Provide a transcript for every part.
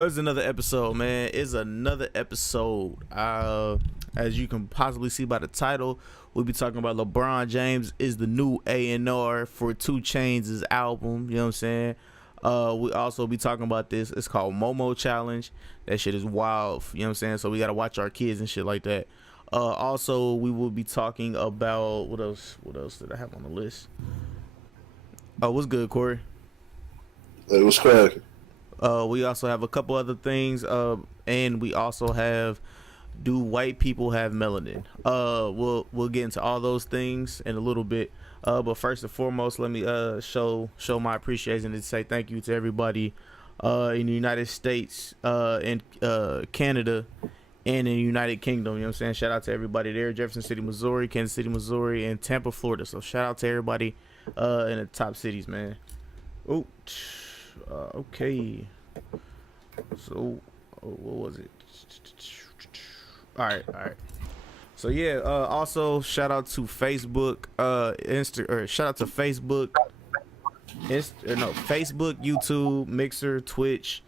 It's another episode, man. It's another episode. As you can possibly see by the title, we'll be talking about LeBron James is the new A&R for 2 Chainz' album. You know what I'm saying? We also be talking about this. It's called Momo Challenge. That shit is wild. You know what I'm saying? So we gotta watch our kids and shit like that. Also, we will be talking about what else? What else did I have on the list? Oh, what's good, Corey? It was cracking. We also have a couple other things, and we also have, do white people have melanin? We'll get into all those things in a little bit. But first and foremost, let me show my appreciation and say thank you to everybody in the United States, in Canada, and in the United Kingdom. You know what I'm saying? Shout out to everybody there: Jefferson City, Missouri, Kansas City, Missouri, and Tampa, Florida. So shout out to everybody in the top cities, man. Oh. Okay. So, what was it? All right. So yeah. Also, shout out to Facebook, shout out to Facebook, Facebook, YouTube, Mixer, Twitch,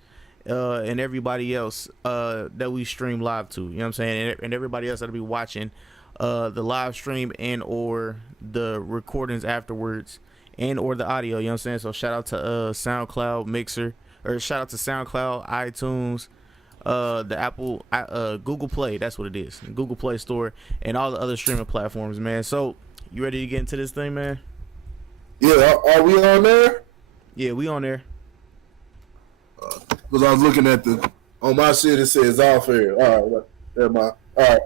and everybody else that we stream live to. You know what I'm saying? And everybody else that'll be watching the live stream and or the recordings afterwards, and or the audio. You know what I'm saying? So shout out to SoundCloud, Mixer, or shout out to SoundCloud, iTunes, the Apple, Google Play. That's what it is. Google Play Store and all the other streaming platforms, man. So you ready to get into this thing, man? Yeah, are we on there? Yeah, we on there. Because I was looking at on my shit, it says off air. All right, never mind. All right.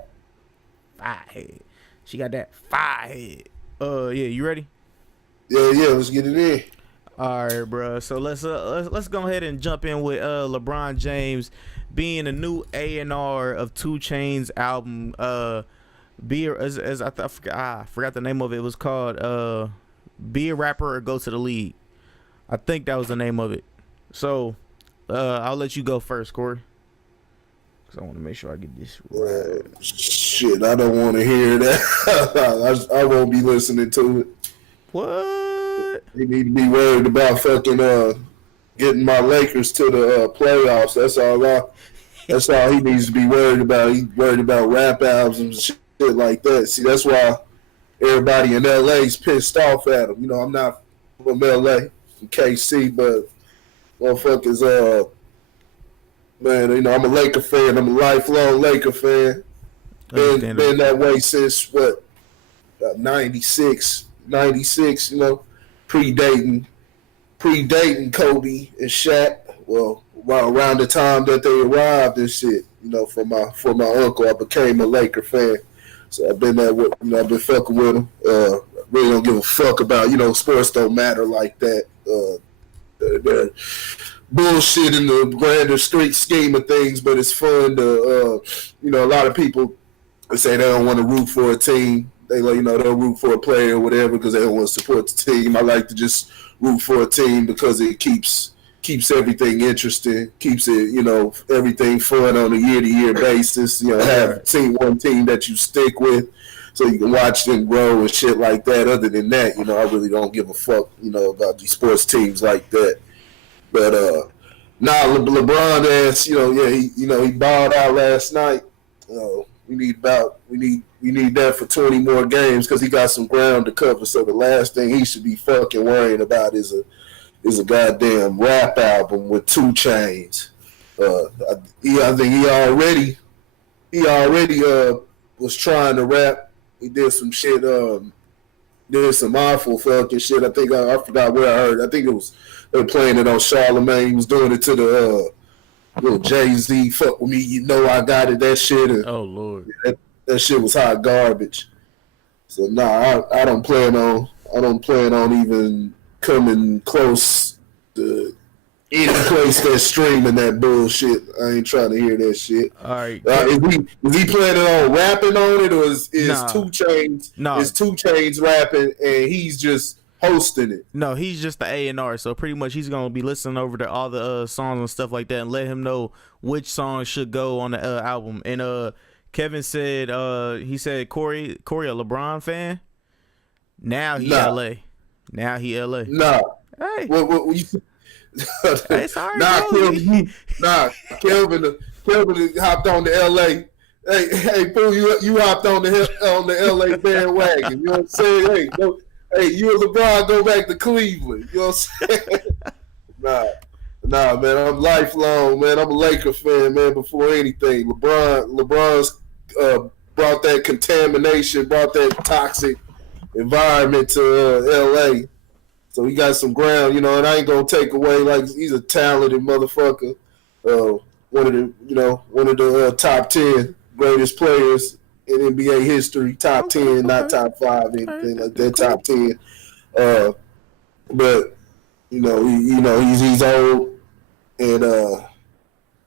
Firehead. She got that firehead. Yeah, you ready? Yeah, let's get it in. All right, bro. So let's go ahead and jump in with LeBron James being a new A&R of 2 Chainz album. Be as I forgot the name of it. It was called Be a Rapper or Go to the League. I think that was the name of it. So I'll let you go first, Corey, because I want to make sure I get this right. Shit, I don't want to hear that. I won't be listening to it. What? He need to be worried about fucking getting my Lakers to the playoffs. That's all he needs to be worried about. He's worried about rap albums and shit like that. See, that's why everybody in LA's pissed off at him. You know, I'm not from LA, from KC, but motherfuckers, man, you know, I'm a Laker fan. I'm a lifelong Laker fan. Been that way since what, 96, you know, predating Kobe and Shaq. Well, around the time that they arrived and shit, you know, for my uncle, I became a Laker fan. So I've been that way, you know, I've been fucking with him. Really don't give a fuck about, you know, sports don't matter like that. They're bullshit in the grander street scheme of things, but it's fun to, you know, a lot of people say they don't want to root for a team. They, you know, they'll root for a player or whatever because they don't want to support the team. I like to just root for a team because it keeps everything interesting, keeps it, you know, everything fun on a year-to-year basis. You know, have one team that you stick with so you can watch them grow and shit like that. Other than that, you know, I really don't give a fuck, you know, about these sports teams like that. But LeBron ass, you know, yeah, he balled out last night. We need that for 20 more games because he got some ground to cover. So the last thing he should be fucking worrying about is a goddamn rap album with 2 Chainz. I think he already was trying to rap. He did some shit. Did some awful fucking shit. I think I forgot where I heard. I think they were playing it on Charlemagne. He was doing it to the little Jay-Z, fuck with me, you know I got it, that shit. And, oh Lord, that shit was hot garbage. So I don't plan on even coming close to any place that's streaming that bullshit. I ain't trying to hear that shit. All right, is he planning on rapping on it, or is 2 Chainz? No, is 2 Chainz rapping and he's just hosting it? No, he's just the A&R. So pretty much he's gonna be listening over to all the songs and stuff like that, and let him know which songs should go on the album. And Kevin said, he said Corey a LeBron fan. Now he LA. Nah. Hey. What It's all right, nah, bro. Kelvin hopped on the LA. Hey, Pooh, you hopped on the LA bandwagon. You know what I'm saying? Hey, you and LeBron go back to Cleveland. You know what I'm saying? Nah, man, I'm lifelong, man. I'm a Laker fan, man. Before anything, LeBron's brought that contamination, brought that toxic environment to LA. So he got some ground, and I ain't gonna take away, like, he's a talented motherfucker. One of the top 10 greatest players in NBA history. Top 10, not top 5, anything like that. Cool. Top 10. But he's old, and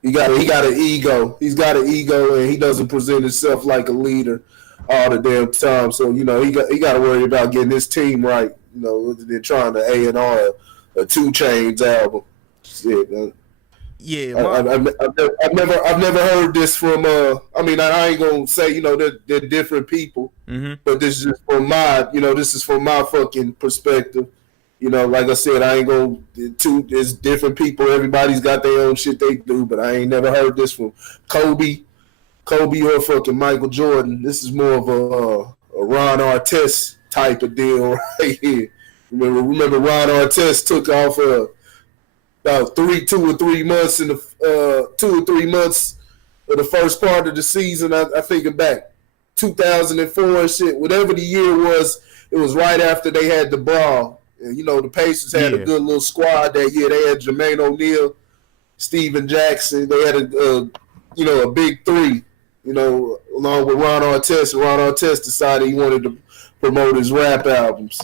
he got an ego. He's got an ego, and he doesn't present himself like a leader all the damn time. So he got to worry about getting his team right. They're trying to A&R a 2 Chainz album. Shit, man. Yeah, I've never heard this from. I ain't gonna say they're different people, but this is from my fucking perspective. Like I said, I ain't gonna. It's different people. Everybody's got their own shit they do, but I ain't never heard this from Kobe or fucking Michael Jordan. This is more of a Ron Artest type of deal right here. Remember Ron Artest took off about 2 or 3 months in the 2 or 3 months of the first part of the season. I think back 2004 and shit. Whatever the year was, it was right after they had the brawl. And, the Pacers had a good little squad that year. They had Jermaine O'Neal, Steven Jackson. They had a big 3. Along with Ron Artest. And Ron Artest decided he wanted to promote his rap albums.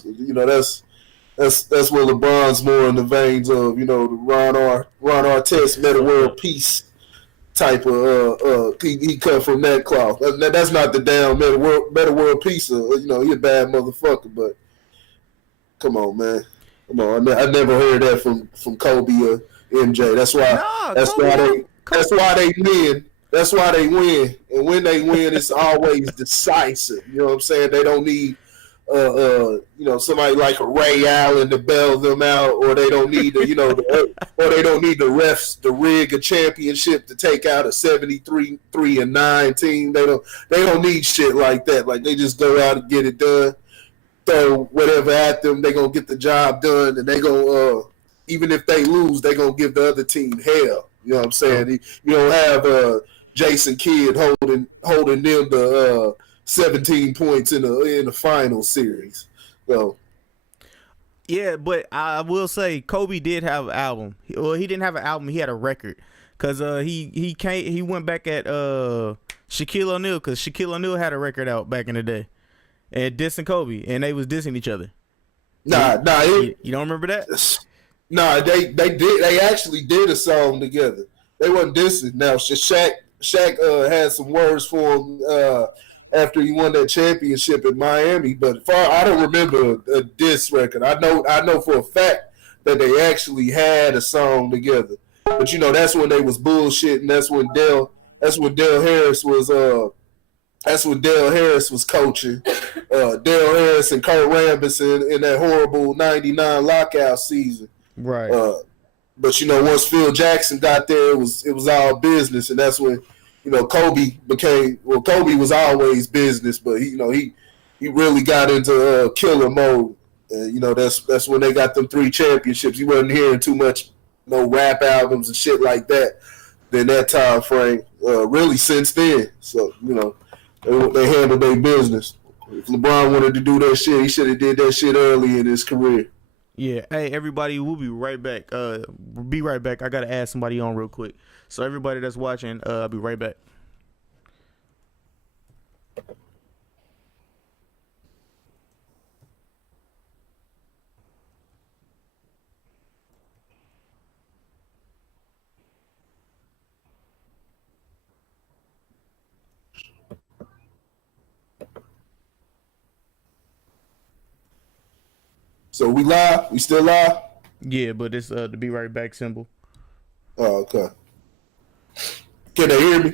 That's where LeBron's more in the veins of, the Ron Artest Metta World Peace type of he cut from that cloth. That's not the down Metta World Peace. He a bad motherfucker, but come on, man. Come on. I never heard that from Kobe or MJ. That's why they win. That's why they win. And when they win, it's always decisive. You know what I'm saying? They don't need somebody like a Ray Allen to bail them out, or they don't need or they don't need the refs to rig a championship to take out a 73-9 team. They don't need shit like that. Like, they just go out and get it done, throw whatever at them. They gonna get the job done, and they gonna even if they lose, they gonna give the other team hell. You know what I'm saying? You don't have Jason Kidd holding them to 17 points in the final series. So yeah, but I will say Kobe did have an album. Well, he didn't have an album. He had a record, cause he went back at Shaquille O'Neal, cause Shaquille O'Neal had a record out back in the day, and dissing Kobe, and they was dissing each other. You don't remember that? Nah, they did. They actually did a song together. They wasn't dissing. Now Shaq had some words for him after he won that championship in Miami, but I don't remember a diss record. I know for a fact that they actually had a song together. But that's when they was bullshitting. That's when Dale Harris was coaching. Dale Harris and Kurt Rambis in that horrible ’99 lockout season. Right. But once Phil Jackson got there, it was all business, and that's when Kobe was always business, but he really got into killer mode. And that's when they got them 3 championships. He wasn't hearing too much no rap albums and shit like that in that time frame. Really since then. So they handled their business. If LeBron wanted to do that shit, he should have did that shit early in his career. Yeah. Hey, everybody, we'll be right back. Be right back. I gotta add somebody on real quick. So everybody that's watching, I'll be right back. So we live? We still live? Yeah, but it's the be right back symbol. Oh, okay. Can they hear me?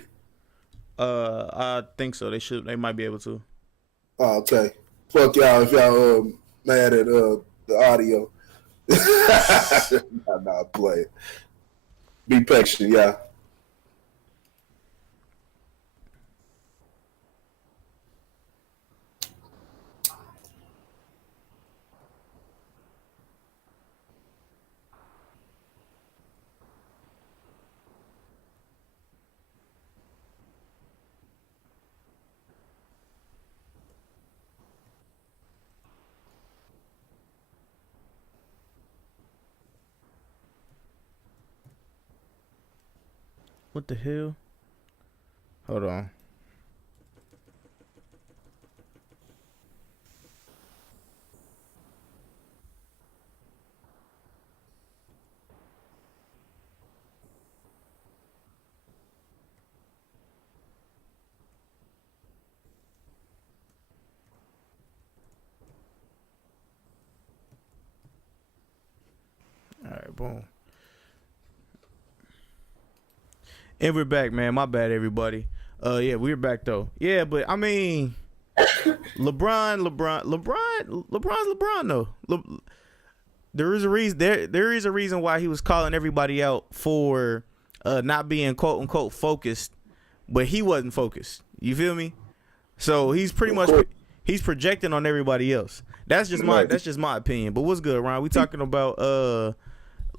I think so. They might be able to. Oh, okay. Fuck y'all if y'all mad at the audio. Nah, play it. Be patient, yeah. What the hell? Hold on. All right, boom. And we're back, man. My bad, everybody. Yeah, we're back though. Yeah, but I mean, LeBron's LeBron though. There is a reason. There is a reason why he was calling everybody out for not being quote unquote focused, but he wasn't focused. You feel me? So he's pretty much he's projecting on everybody else. That's just my opinion. But what's good, Ron? We talking about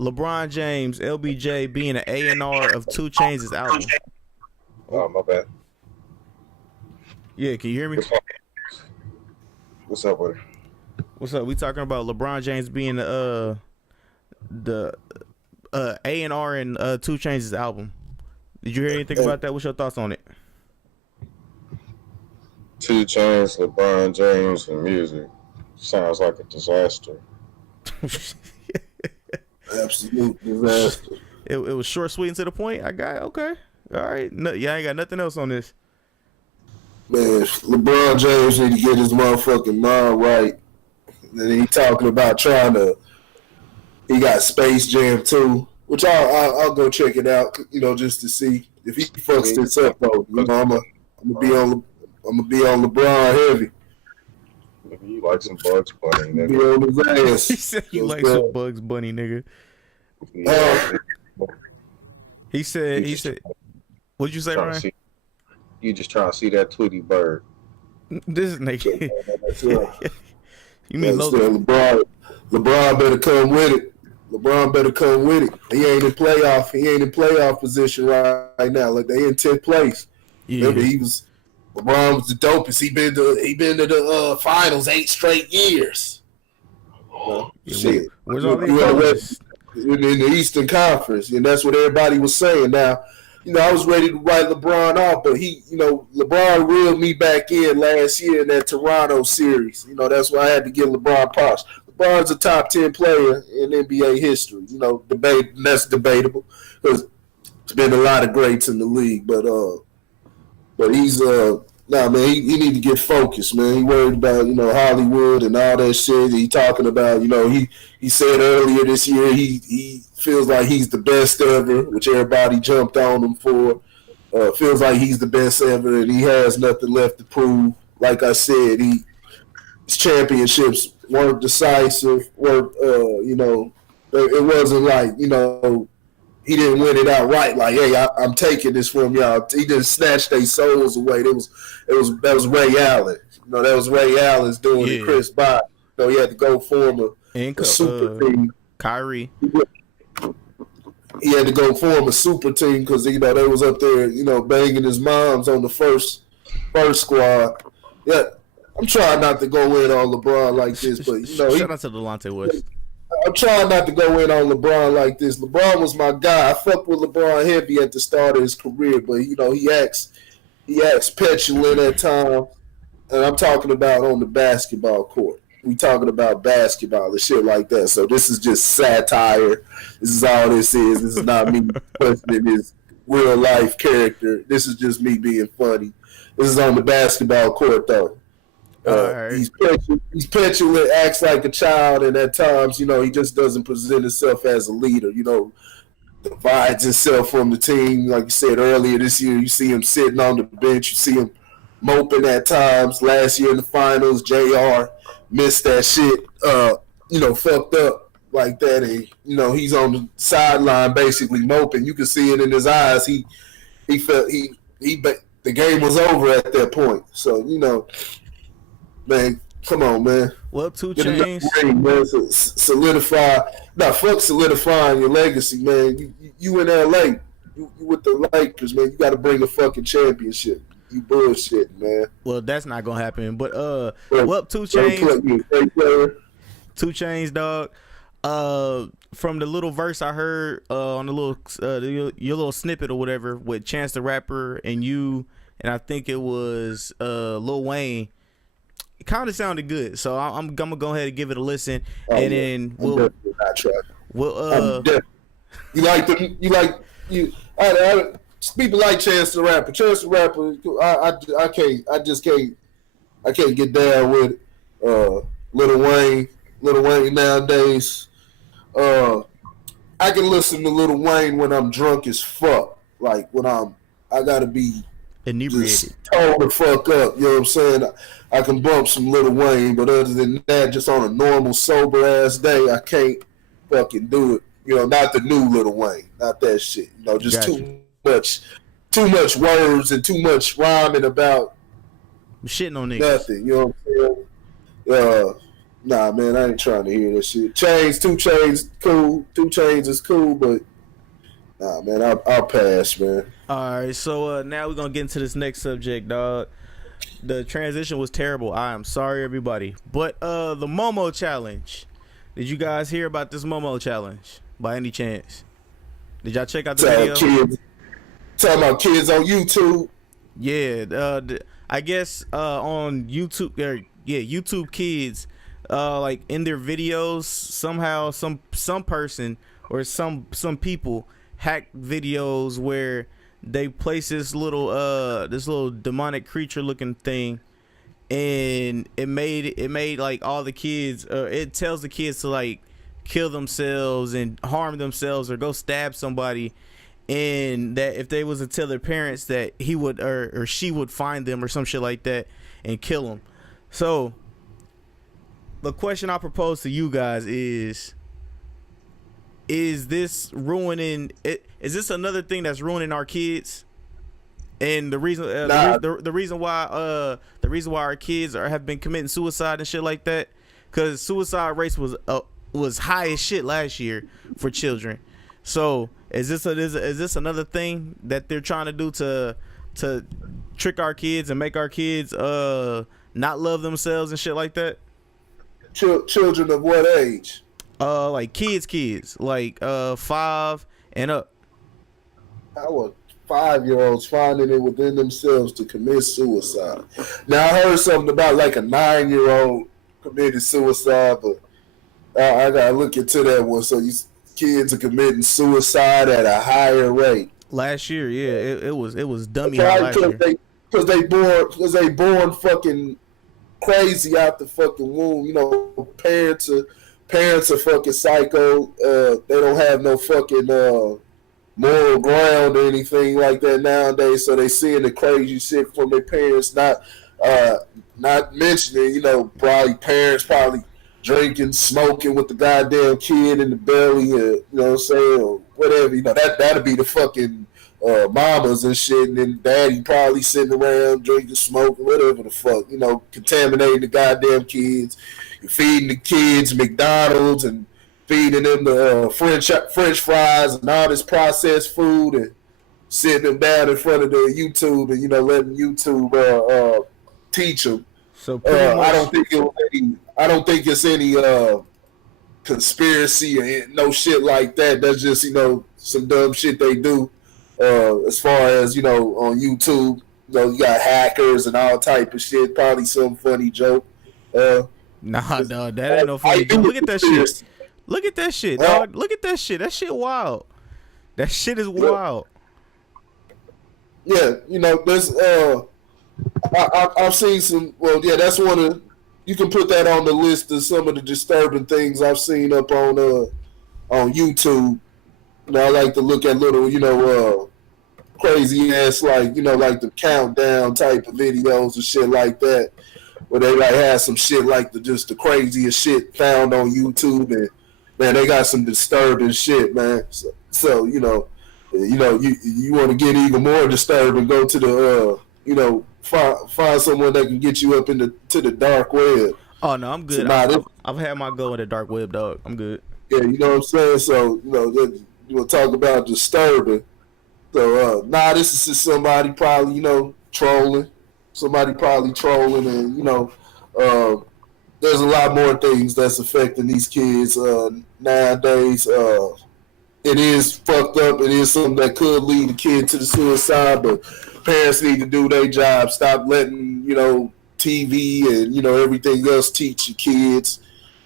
LeBron James, LBJ being an A&R of 2 Chainz' album. Oh, my bad. Yeah, can you hear me? What's up with it? What's up? We talking about LeBron James being the A&R in 2 Chainz' album. Did you hear anything about that? What's your thoughts on it? 2 Chainz, LeBron James, and music sounds like a disaster. Absolute disaster. It was short, sweet, and to the point. I got okay. All right. No, yeah, I ain't got nothing else on this. Man, LeBron James need to get his motherfucking mind right. And he talking about he got Space Jam 2, which I'll go check it out, just to see if he fucks this up though. I'm gonna be on LeBron heavy. You like some Bugs Bunny, nigga. Be on his ass. He said you like some Bugs Bunny, nigga. He said. What'd you say, Ryan? You just trying to see that Tweety bird. This nigga. You mean LeBron better come with it. LeBron better come with it. He ain't in playoff position right now. Like, they in 10th place. Yeah. Remember, LeBron was the dopest. He been to the finals 8 straight years. Shit. Where's all these in the Eastern Conference, and that's what everybody was saying. Now, I was ready to write LeBron off, but LeBron reeled me back in last year in that Toronto series. That's why I had to give LeBron props. LeBron's a top 10 player in NBA history. That's debatable because there's been a lot of greats in the league, but he's man, he need to get focused, man. He worried about Hollywood and all that shit. He talking about he said earlier this year he feels like he's the best ever, which everybody jumped on him for. Feels like he's the best ever, and he has nothing left to prove. Like I said, his championships weren't decisive. It wasn't like he didn't win it outright. Like, hey, I'm taking this from y'all. He didn't snatch their souls away. That was Ray Allen. That was Ray Allen's doing it. Chris Bosh. He had to go form a super team. Kyrie. He had to go form a super team because they was up there, banging his moms on the first squad. Yeah, I'm trying not to go in on LeBron like this, but shout out to Delonte West. I'm trying not to go in on LeBron like this. LeBron was my guy. I fucked with LeBron heavy at the start of his career, but he acts petulant at times, and I'm talking about on the basketball court. We talking about basketball and shit like that. So this is just satire. This is all this is. This is not me questioning his real life character. This is just me being funny. This is on the basketball court though. Right. He's petulant, acts like a child, and at times, he just doesn't present himself as a leader. Divides himself from the team. Like you said earlier this year, you see him sitting on the bench. You see him moping at times. Last year in the finals, JR missed that shit. Fucked up. like that, and he's on the sideline basically moping. You can see it in his eyes. He felt the game was over at that point. So man, come on, man. Well, 2 Get another Chainz. ring, man. Solidify. Nah, fuck solidifying your legacy, man. You in LA. You with the Lakers, man. You got to bring a fucking championship. You bullshit, man. Well, that's not gonna happen. But Well, 2 Chainz. 2 Chainz, dog. From the little verse I heard on the little your little snippet or whatever with Chance the Rapper and you, and I think it was Lil Wayne. It kind of sounded good, so I'm gonna go ahead and give it a listen, and then we'll people like Chance the Rapper. Chance the Rapper, I can't get down with Lil Wayne nowadays. I can listen to Lil Wayne when I'm drunk as fuck. Like when I gotta be inebriated, just told the fuck up. You know what I'm saying? I can bump some Lil Wayne, but other than that, just on a normal sober ass day, I can't fucking do it. Not the new Lil Wayne, not that shit. Just too much words and too much rhyming about shitting on niggas. Nothing. You know what I'm saying? Nah, man, I ain't trying to hear this shit. 2 Chainz, cool. 2 Chainz is cool, but nah, man, I'll pass, man. All right, so now we're gonna get into this next subject, dog. The transition was terrible. I am sorry, everybody. But the Momo challenge. Did you guys hear about this Momo challenge by any chance? Did y'all check out the video? Talking about kids on YouTube. Yeah, I guess on YouTube, YouTube Kids, like in their videos, somehow some person or some people hacked videos where they place this little demonic creature looking thing, and it made like all the kids, it tells the kids to like kill themselves and harm themselves or go stab somebody, and that if they was to tell their parents that he would or she would find them or some shit like that and kill them. So the question I propose to you guys is this ruining it? Is this another thing that's ruining our kids? And the reason the reason why our kids have been committing suicide and shit like that, because suicide rates was high as shit last year for children. So is this another thing that they're trying to do to trick our kids and make our kids not love themselves and shit like that? Children of what age? Like kids, like 5 and up. Our 5-year-olds finding it within themselves to commit suicide. Now I heard something about like a 9-year-old committed suicide, but I gotta look into that one. So these kids are committing suicide at a higher rate. Last year, yeah, it was dummy high last year. Because they born fucking crazy out the fucking womb. Parents are fucking psycho. They don't have no fucking moral ground or anything like that nowadays. So they seeing the crazy shit from their parents. Not mentioning, probably parents probably drinking, smoking with the goddamn kid in the belly, you know what I'm saying, or whatever. That'd be the fucking mamas and shit, and then daddy probably sitting around drinking, smoking, whatever the fuck, contaminating the goddamn kids. You're feeding the kids McDonald's and feeding them the French fries and all this processed food, and sitting them down in front of the YouTube and letting YouTube teach them. So I don't think it's any conspiracy or no shit like that. That's just some dumb shit they do. As far as on YouTube, you got hackers and all type of shit. Probably some funny joke. Nah, dog, that ain't no funny joke. Look at that shit. Look at that shit, dog. Look at that shit. That shit wild. That shit is wild. Yeah, there's I've seen some. Well, yeah, that's one of. You can put that on the list of some of the disturbing things I've seen up on YouTube. I like to look at little, crazy ass like the countdown type of videos and shit like that, where they like have some shit like the craziest shit found on YouTube, and man, they got some disturbing shit, man. So you want to get even more disturbed and go to the find someone that can get you up to the dark web. Oh no, I'm So good. I've had my go in the dark web, dog. I'm good. yeah, you know what I'm saying. So you want to talk about disturbing. So this is just somebody probably trolling. Somebody probably trolling, and there's a lot more things that's affecting these kids nowadays. It is fucked up. It is something that could lead a kid to the suicide, but parents need to do their job. Stop letting TV and everything else teach your kids.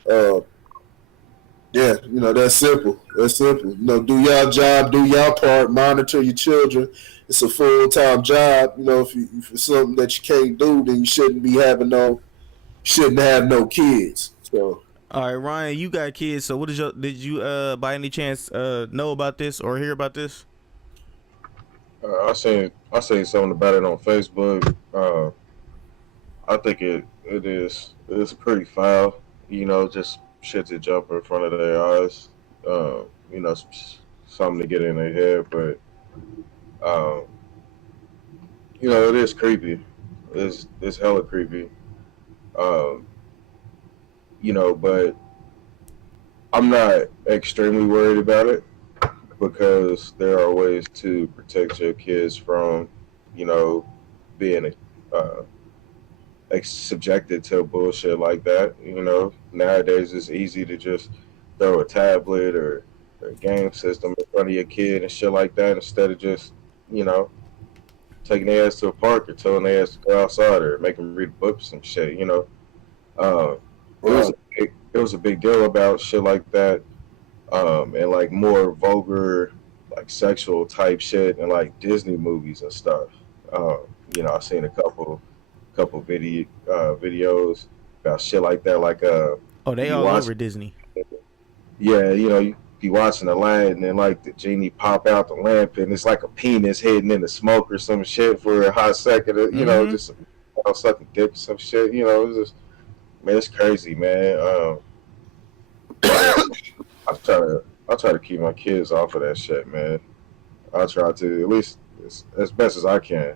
Yeah, that's simple. That's simple. Do y'all job, do y'all part, monitor your children. It's a full-time job. If it's something that you can't do, then you shouldn't have no kids. So. All right, Ryan, you got kids. So did you by any chance know about this or hear about this? I seen something about it on Facebook. I think it's pretty foul. Just shit to jump in front of their eyes. Something to get in their head, but it is creepy. It's hella creepy. But I'm not extremely worried about it because there are ways to protect your kids from, being subjected to bullshit like that. Nowadays it's easy to just throw a tablet or a game system in front of your kid and shit like that instead of just, taking their ass to a park or telling their ass to go outside or make them read a book or some shit. It was a big deal about shit like that, and like more vulgar, like sexual type shit and like Disney movies and stuff. I've seen a couple videos about shit like that. Like they all over Disney. Yeah, you be watching Aladdin and then like the genie pop out the lamp and it's like a penis hidden in the smoke or some shit for a hot second. Just sucking dick or some shit. It's just. Man, it's crazy, man. I try to keep my kids off of that shit, man. I try to at least as best as I can.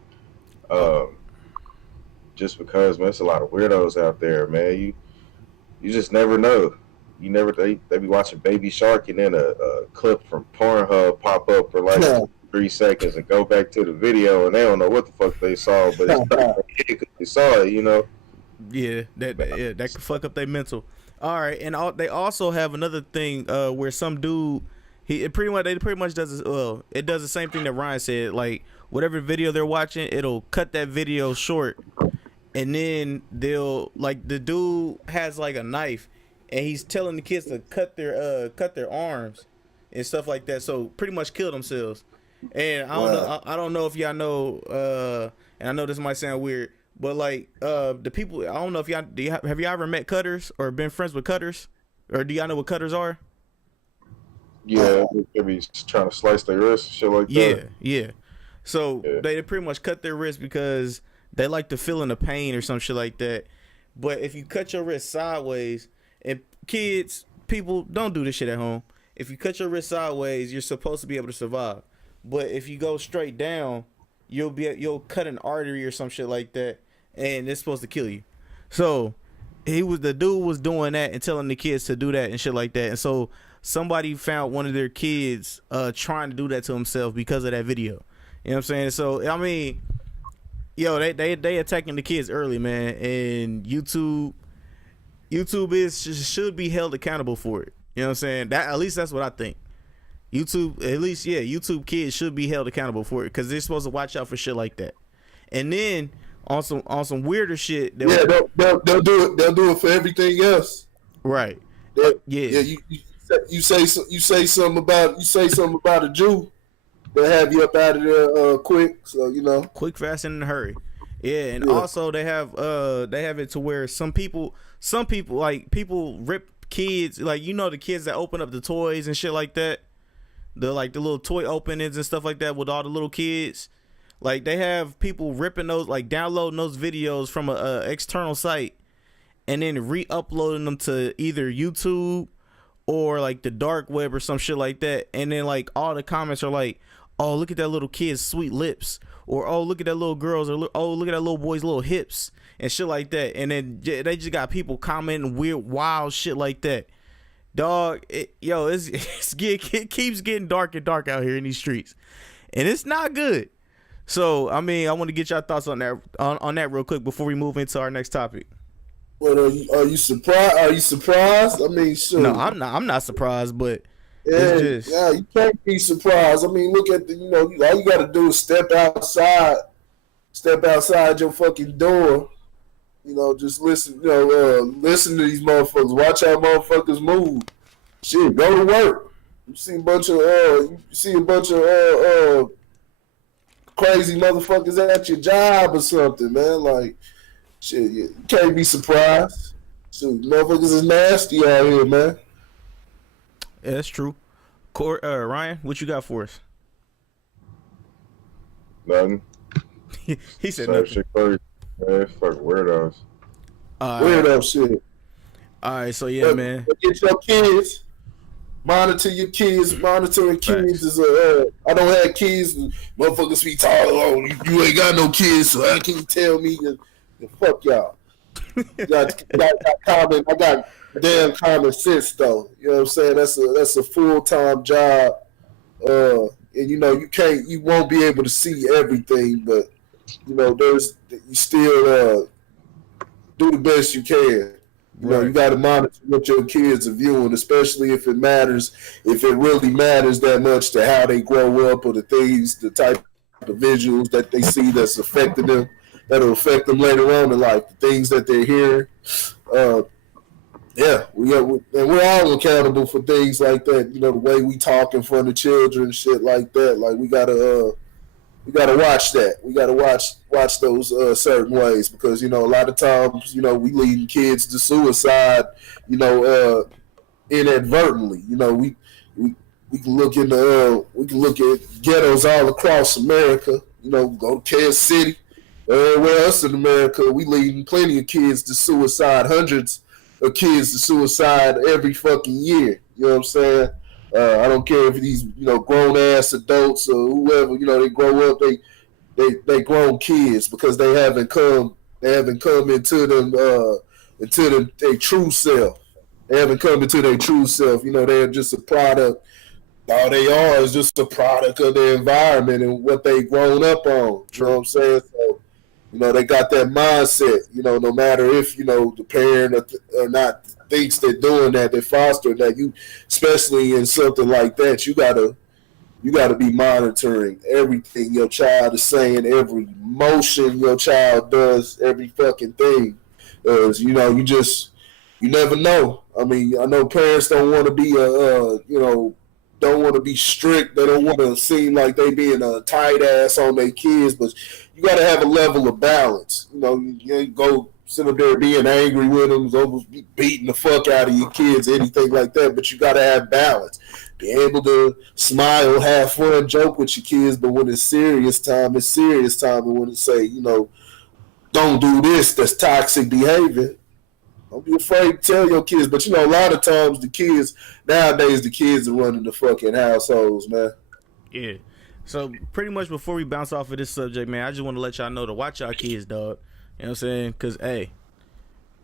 Just because, man, it's a lot of weirdos out there, man. You just never know. They be watching Baby Shark and then a clip from Pornhub pop up for like 3 seconds and go back to the video and they don't know what the fuck they saw, but it's they saw it, Yeah, that could fuck up their mental. All right, and they also have another thing where some dude it pretty much does it does the same thing that Ryan said. Like whatever video they're watching, it'll cut that video short, and then they'll like the dude has like a knife, and he's telling the kids to cut their arms and stuff like that. So pretty much kill themselves. And I don't know if y'all know, and I know this might sound weird. But like the people, I don't know if have y'all ever met cutters or been friends with cutters, or do y'all know what cutters are? Yeah, they be trying to slice their wrists, shit like that. Yeah. So they pretty much cut their wrist because they like to feel in the pain or some shit like that. But if you cut your wrist sideways, and kids, people don't do this shit at home. If you cut your wrist sideways, you're supposed to be able to survive. But if you go straight down, you'll cut an artery or some shit like that. And it's supposed to kill you. So the dude was doing that and telling the kids to do that and shit like that. And so somebody found one of their kids trying to do that to himself because of that video. You know what I'm saying? So I mean, they attacking the kids early, man. And YouTube should be held accountable for it. You know what I'm saying? That at least that's what I think. YouTube kids should be held accountable for it because they're supposed to watch out for shit like that. And then on some weirder shit. They'll do it. They'll do it for everything else. Right. You say something about a Jew, they'll have you up out of there quick. So quick, fast, and in a hurry. Yeah, and also they have it to where some people like people rip kids, like the kids that open up the toys and shit like that. The little toy openings and stuff like that with all the little kids. Like they have people ripping those, like downloading those videos from a external site and then re-uploading them to either YouTube or like the dark web or some shit like that, and then like all the comments are like, oh, look at that little kid's sweet lips, or oh, look at that little girl's, or oh, look at that little boy's little hips and shit like that. And then they just got people commenting weird, wild shit like that. Dog, it keeps getting dark and dark out here in these streets, and it's not good. So I mean, I want to get your thoughts on that on that real quick before we move into our next topic. Well, are you surprised? Are you surprised? I mean, sure. No, I'm not. I'm not surprised, but yeah, you can't be surprised. I mean, look at all you got to do is step outside your fucking door. Just listen. Listen to these motherfuckers. Watch how motherfuckers move. Shit, go to work. You see a bunch of crazy motherfuckers at your job or something, man. Like, shit, you can't be surprised. Shit, motherfuckers is nasty out here, man. Yeah, that's true. Ryan, what you got for us? Nothing. He said nothing. Man, fuck weirdos. Weirdo shit. All right, so yeah, man. Get your kids. Monitor your kids. Monitoring kids is I don't have kids. Motherfuckers be talking. Oh, you ain't got no kids, so how can you tell me? Fuck y'all. I got damn common sense though. You know what I'm saying? That's a full-time job. And you won't be able to see everything, but you still do the best you can. You got to monitor what your kids are viewing, especially if it really matters that much to how they grow up or the type of visuals that they see that's affecting them, that'll affect them later on in life, the things that they're hearing. We're all accountable for things like that. The way we talk in front of children, shit like that. Like we gotta watch that. We gotta watch those certain ways because a lot of times we leading kids to suicide. Inadvertently. We can look at ghettos all across America. Go to Kansas City, everywhere else in America. We leading plenty of kids to suicide. Hundreds of kids to suicide every fucking year. You know what I'm saying? I don't care if these grown ass adults or whoever they grow up, they grown kids because they haven't come into their true self. They haven't come into their true self. They're just a product. All they are is just a product of their environment and what they grown up on. You know what I'm saying? So they got that mindset. No matter if the parent or not thinks they're doing that, they're fostering that. You, especially in something like that, you gotta be monitoring everything your child is saying, every motion your child does, every fucking thing. Because you never know. I mean, I know parents don't want to be don't want to be strict. They don't want to seem like they being a tight ass on their kids, but you got to have a level of balance. You ain't go sit up there being angry with them, almost be beating the fuck out of your kids, anything like that. But you got to have balance. Be able to smile, have fun, joke with your kids, but when it's serious time, it's serious time. And when it say, don't do this, that's toxic behavior. Don't be afraid to tell your kids. But, a lot of times nowadays the kids are running the fucking households, man. Yeah. So pretty much before we bounce off of this subject, man, I just want to let y'all know to watch y'all kids, dog. You know what I'm saying? Because, hey,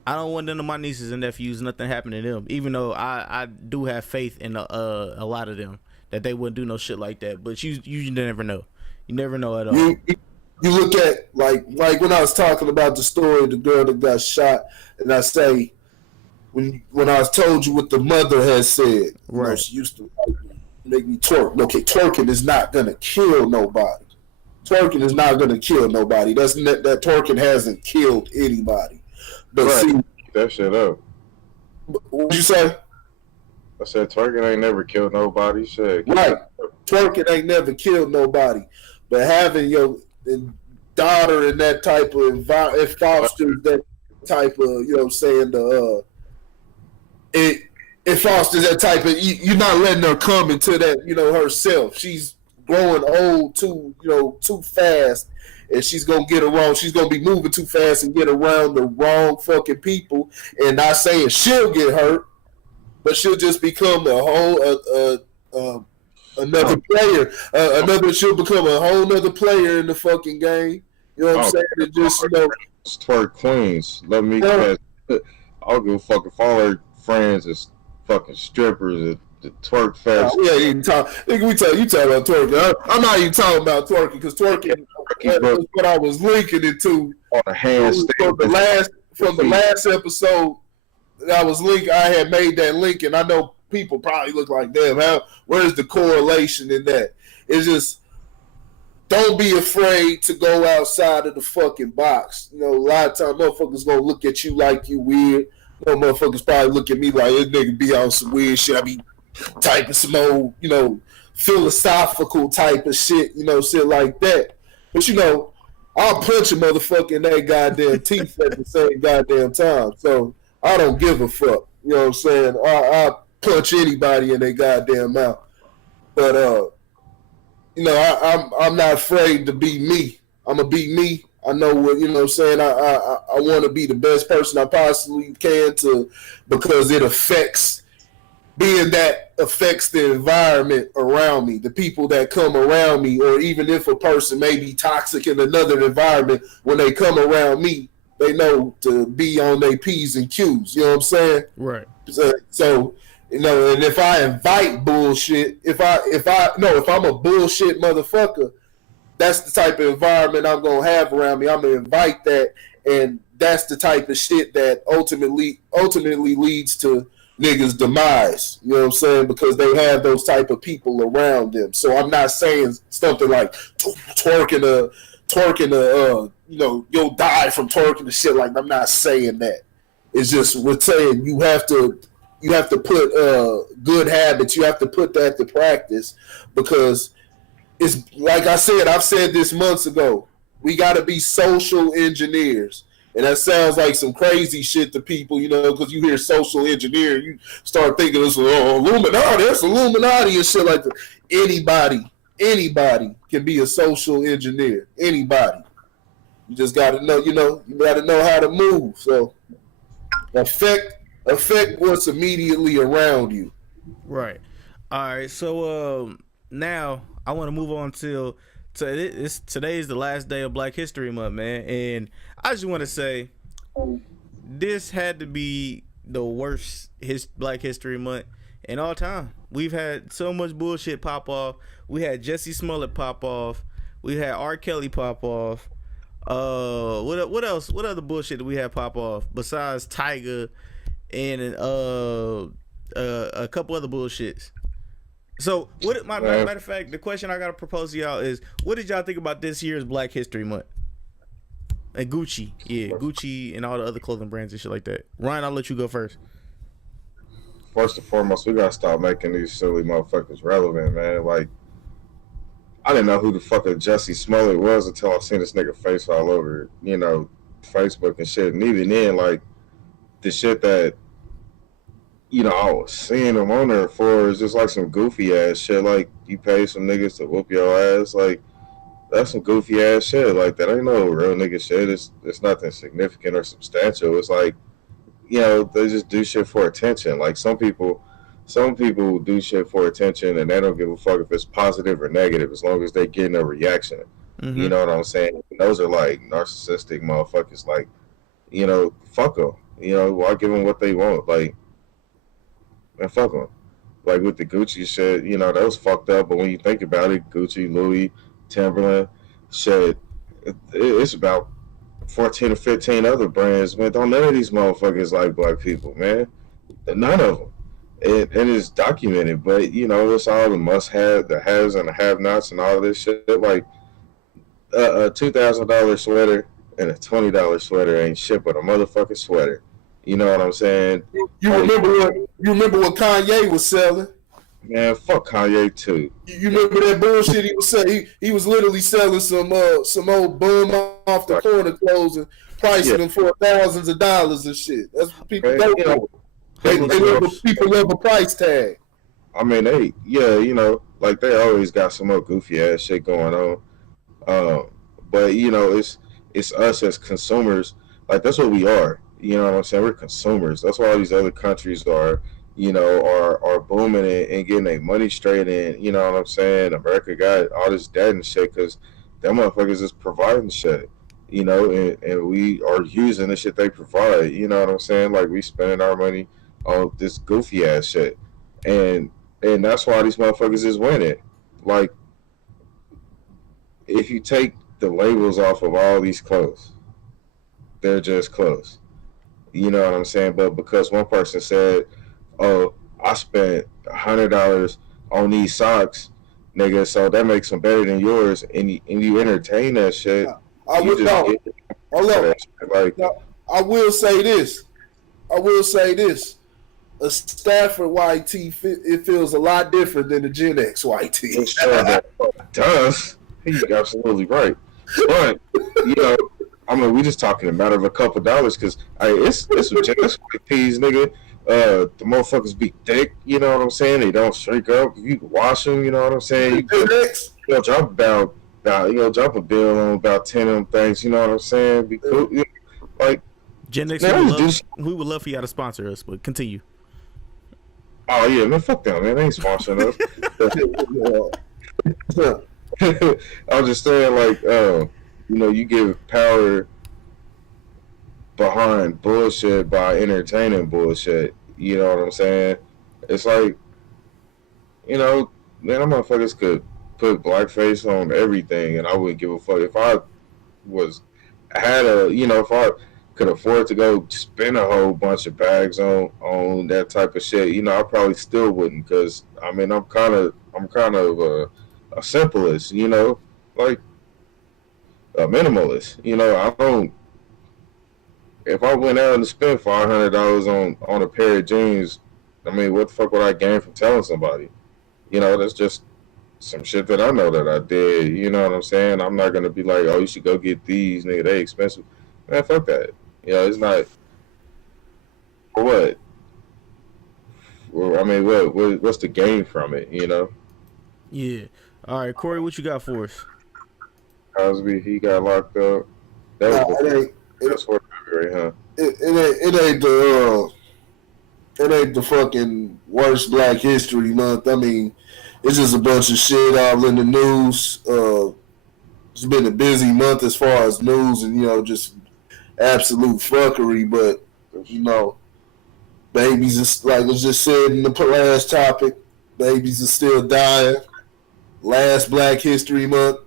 I don't want none of my nieces and nephews, nothing happen to them. Even though I do have faith in a lot of them that they wouldn't do no shit like that. But you never know. You never know at all. You look at, like when I was talking about the story of the girl that got shot, and I say, when I told you what the mother had said, right. She used to make me twerk. Okay, twerking is not going to kill nobody. Twerking is not going to kill nobody. That twerking hasn't killed anybody. But right. See, that shit up. What'd you say? I said twerking ain't never killed nobody. Shit. Right. Twerking ain't never killed nobody. But having your daughter in that type of environment, it fosters that type of, it fosters that type of, you're not letting her come into that, herself. She's growing old too fast, and she's gonna get around. She's gonna be moving too fast and get around the wrong fucking people. And not saying she'll get hurt, but she'll just become a whole another player. She'll become a whole nother player in the fucking game. You know what I'm saying? It just, you know, twerk queens. Let me catch. I'll go fucking follow her friends as fucking strippers at the twerk fest. Yeah, you talk about twerking. I'm not even talking about twerking because twerking was what I was linking it to. On a handstand. From the last episode, I had made that link, and I know people probably look like, damn, where's the correlation in that? It's just, don't be afraid to go outside of the fucking box. You know, a lot of times motherfuckers gonna look at you like you weird. You know, motherfuckers probably look at me like, this nigga be on some weird shit. I be typing some old, you know, philosophical type of shit, you know, shit like that. But, you know, I'll punch a motherfucker in their goddamn teeth at the same goddamn time. So I don't give a fuck. You know what I'm saying? I'll punch anybody in their goddamn mouth. But, you know, I'm not afraid to be me. I'm going to be me. I know what, you know what I'm saying? I want to be the best person I possibly can because it affects the environment around me, the people that come around me, or even if a person may be toxic in another environment, when they come around me, they know to be on their P's and Q's. You know what I'm saying? Right. So you know, and if I invite bullshit, if I'm a bullshit motherfucker, that's the type of environment I'm gonna have around me. I'm gonna invite that, and that's the type of shit that ultimately leads to niggas' demise. You know what I'm saying? Because they have those type of people around them. So I'm not saying something like twerking you know, you'll die from twerking and shit. Like, I'm not saying that. It's just, we're saying you have to put good habits. You have to put that to practice, because it's like I said. I've said this months ago. We got to be social engineers, and that sounds like some crazy shit to people, you know, because you hear social engineer, you start thinking it's Illuminati. That's Illuminati and shit like that. Anybody can be a social engineer. Anybody. You just got to know. You know, you got to know how to move. So affect what's immediately around you. Right. All right. So now I want to move on to today's the last day of Black History Month, man, and I just want to say this had to be the worst Black History Month in all time. We've had so much bullshit pop off. We had Jesse Smollett pop off. We had R. Kelly pop off. What else? What other bullshit did we have pop off besides Tiger and a couple other bullshits? So, matter of fact, the question I gotta propose to y'all is, what did y'all think about this year's Black History Month? And Gucci, Gucci and all the other clothing brands and shit like that. Ryan, I'll let you go first. First and foremost, we gotta stop making these silly motherfuckers relevant, man. Like, I didn't know who the fuck a Jesse Smollett was until I seen this nigga face all over, you know, Facebook and shit. And even then, like, the shit that, you know, I was seeing him on there for is just like some goofy ass shit. Like, you pay some niggas to whoop your ass. Like, that's some goofy ass shit. Like, that ain't no real nigga shit. It's nothing significant or substantial. It's like, you know, they just do shit for attention. Like, some people do shit for attention, and they don't give a fuck if it's positive or negative, as long as they getting a reaction. Mm-hmm. You know what I'm saying? Those are like narcissistic motherfuckers. Like, you know, fuck them. You know, why give them what they want? Like, man, fuck them. Like, with the Gucci shit, you know, that was fucked up. But when you think about it, Gucci, Louis, Timberland, shit, it's about 14 or 15 other brands, man. Don't none of these motherfuckers like black people, man. None of them. It is documented, but, you know, it's all the must-have, the haves and the have-nots and all this shit. Like, a $2,000 sweater and a $20 sweater ain't shit but a motherfucking sweater. You know what I'm saying? You remember what Kanye was selling? Man, fuck Kanye too. You remember that bullshit he was selling? He was literally selling some old bum off the corner clothes and pricing them for thousands of dollars and shit. That's what people do. People love a price tag. I mean, you know, like they always got some more goofy ass shit going on. But you know, it's us as consumers. Like, that's what we are. You know what I'm saying? We're consumers. That's what all these other countries are. are booming and getting their money straight. And you know what I'm saying? America got all this debt and shit because them motherfuckers is providing shit. And we are using the shit they provide. You know what I'm saying? Like we spending our money on this goofy ass shit, and that's why these motherfuckers is winning. Like if you take the labels off of all these clothes, they're just clothes. You know what I'm saying? But because one person said, "Oh, I spent $100 on these socks, nigga," so that makes them better than yours, and you entertain that shit. I You would just no. get Hold on. that shit. Like, No, I will say this. A Stafford YT, it feels a lot different than the Gen X YT. I'm sure that does. He's absolutely right. But I mean, we just talking a matter of a couple dollars because it's some just peas, nigga. The motherfuckers be thick. You know what I'm saying? They don't shrink up. You can wash them. You know what I'm saying? You drop about drop a bill on about 10 of them things. You know what I'm saying? Be cool. Like Gen X, we would love for y'all to sponsor us, but continue. Oh yeah, man, fuck them, man. They ain't sponsoring us. I'm just saying, like, you give power behind bullshit by entertaining bullshit. You know what I'm saying? It's like, man, them motherfuckers could put blackface on everything, and I wouldn't give a fuck if I if I could afford to go spend a whole bunch of bags on that type of shit. I probably still wouldn't, because I mean I'm kind of a simplest, like a minimalist. I don't. If I went out and spent $500 on a pair of jeans, I mean, what the fuck would I gain from telling somebody? That's just some shit that I know that I did. You know what I'm saying? I'm not gonna be like, oh, you should go get these, nigga. They expensive. Man, fuck that. It's not. For what? Well, I mean, what's the gain from it? Yeah. All right, Corey, what you got for us? Cosby, he got locked up. That was that's what February, huh? It ain't the fucking worst Black History Month. I mean, it's just a bunch of shit all in the news. It's been a busy month as far as news and just absolute fuckery. But babies is, like was just said in the last topic, babies are still dying. Last Black History Month,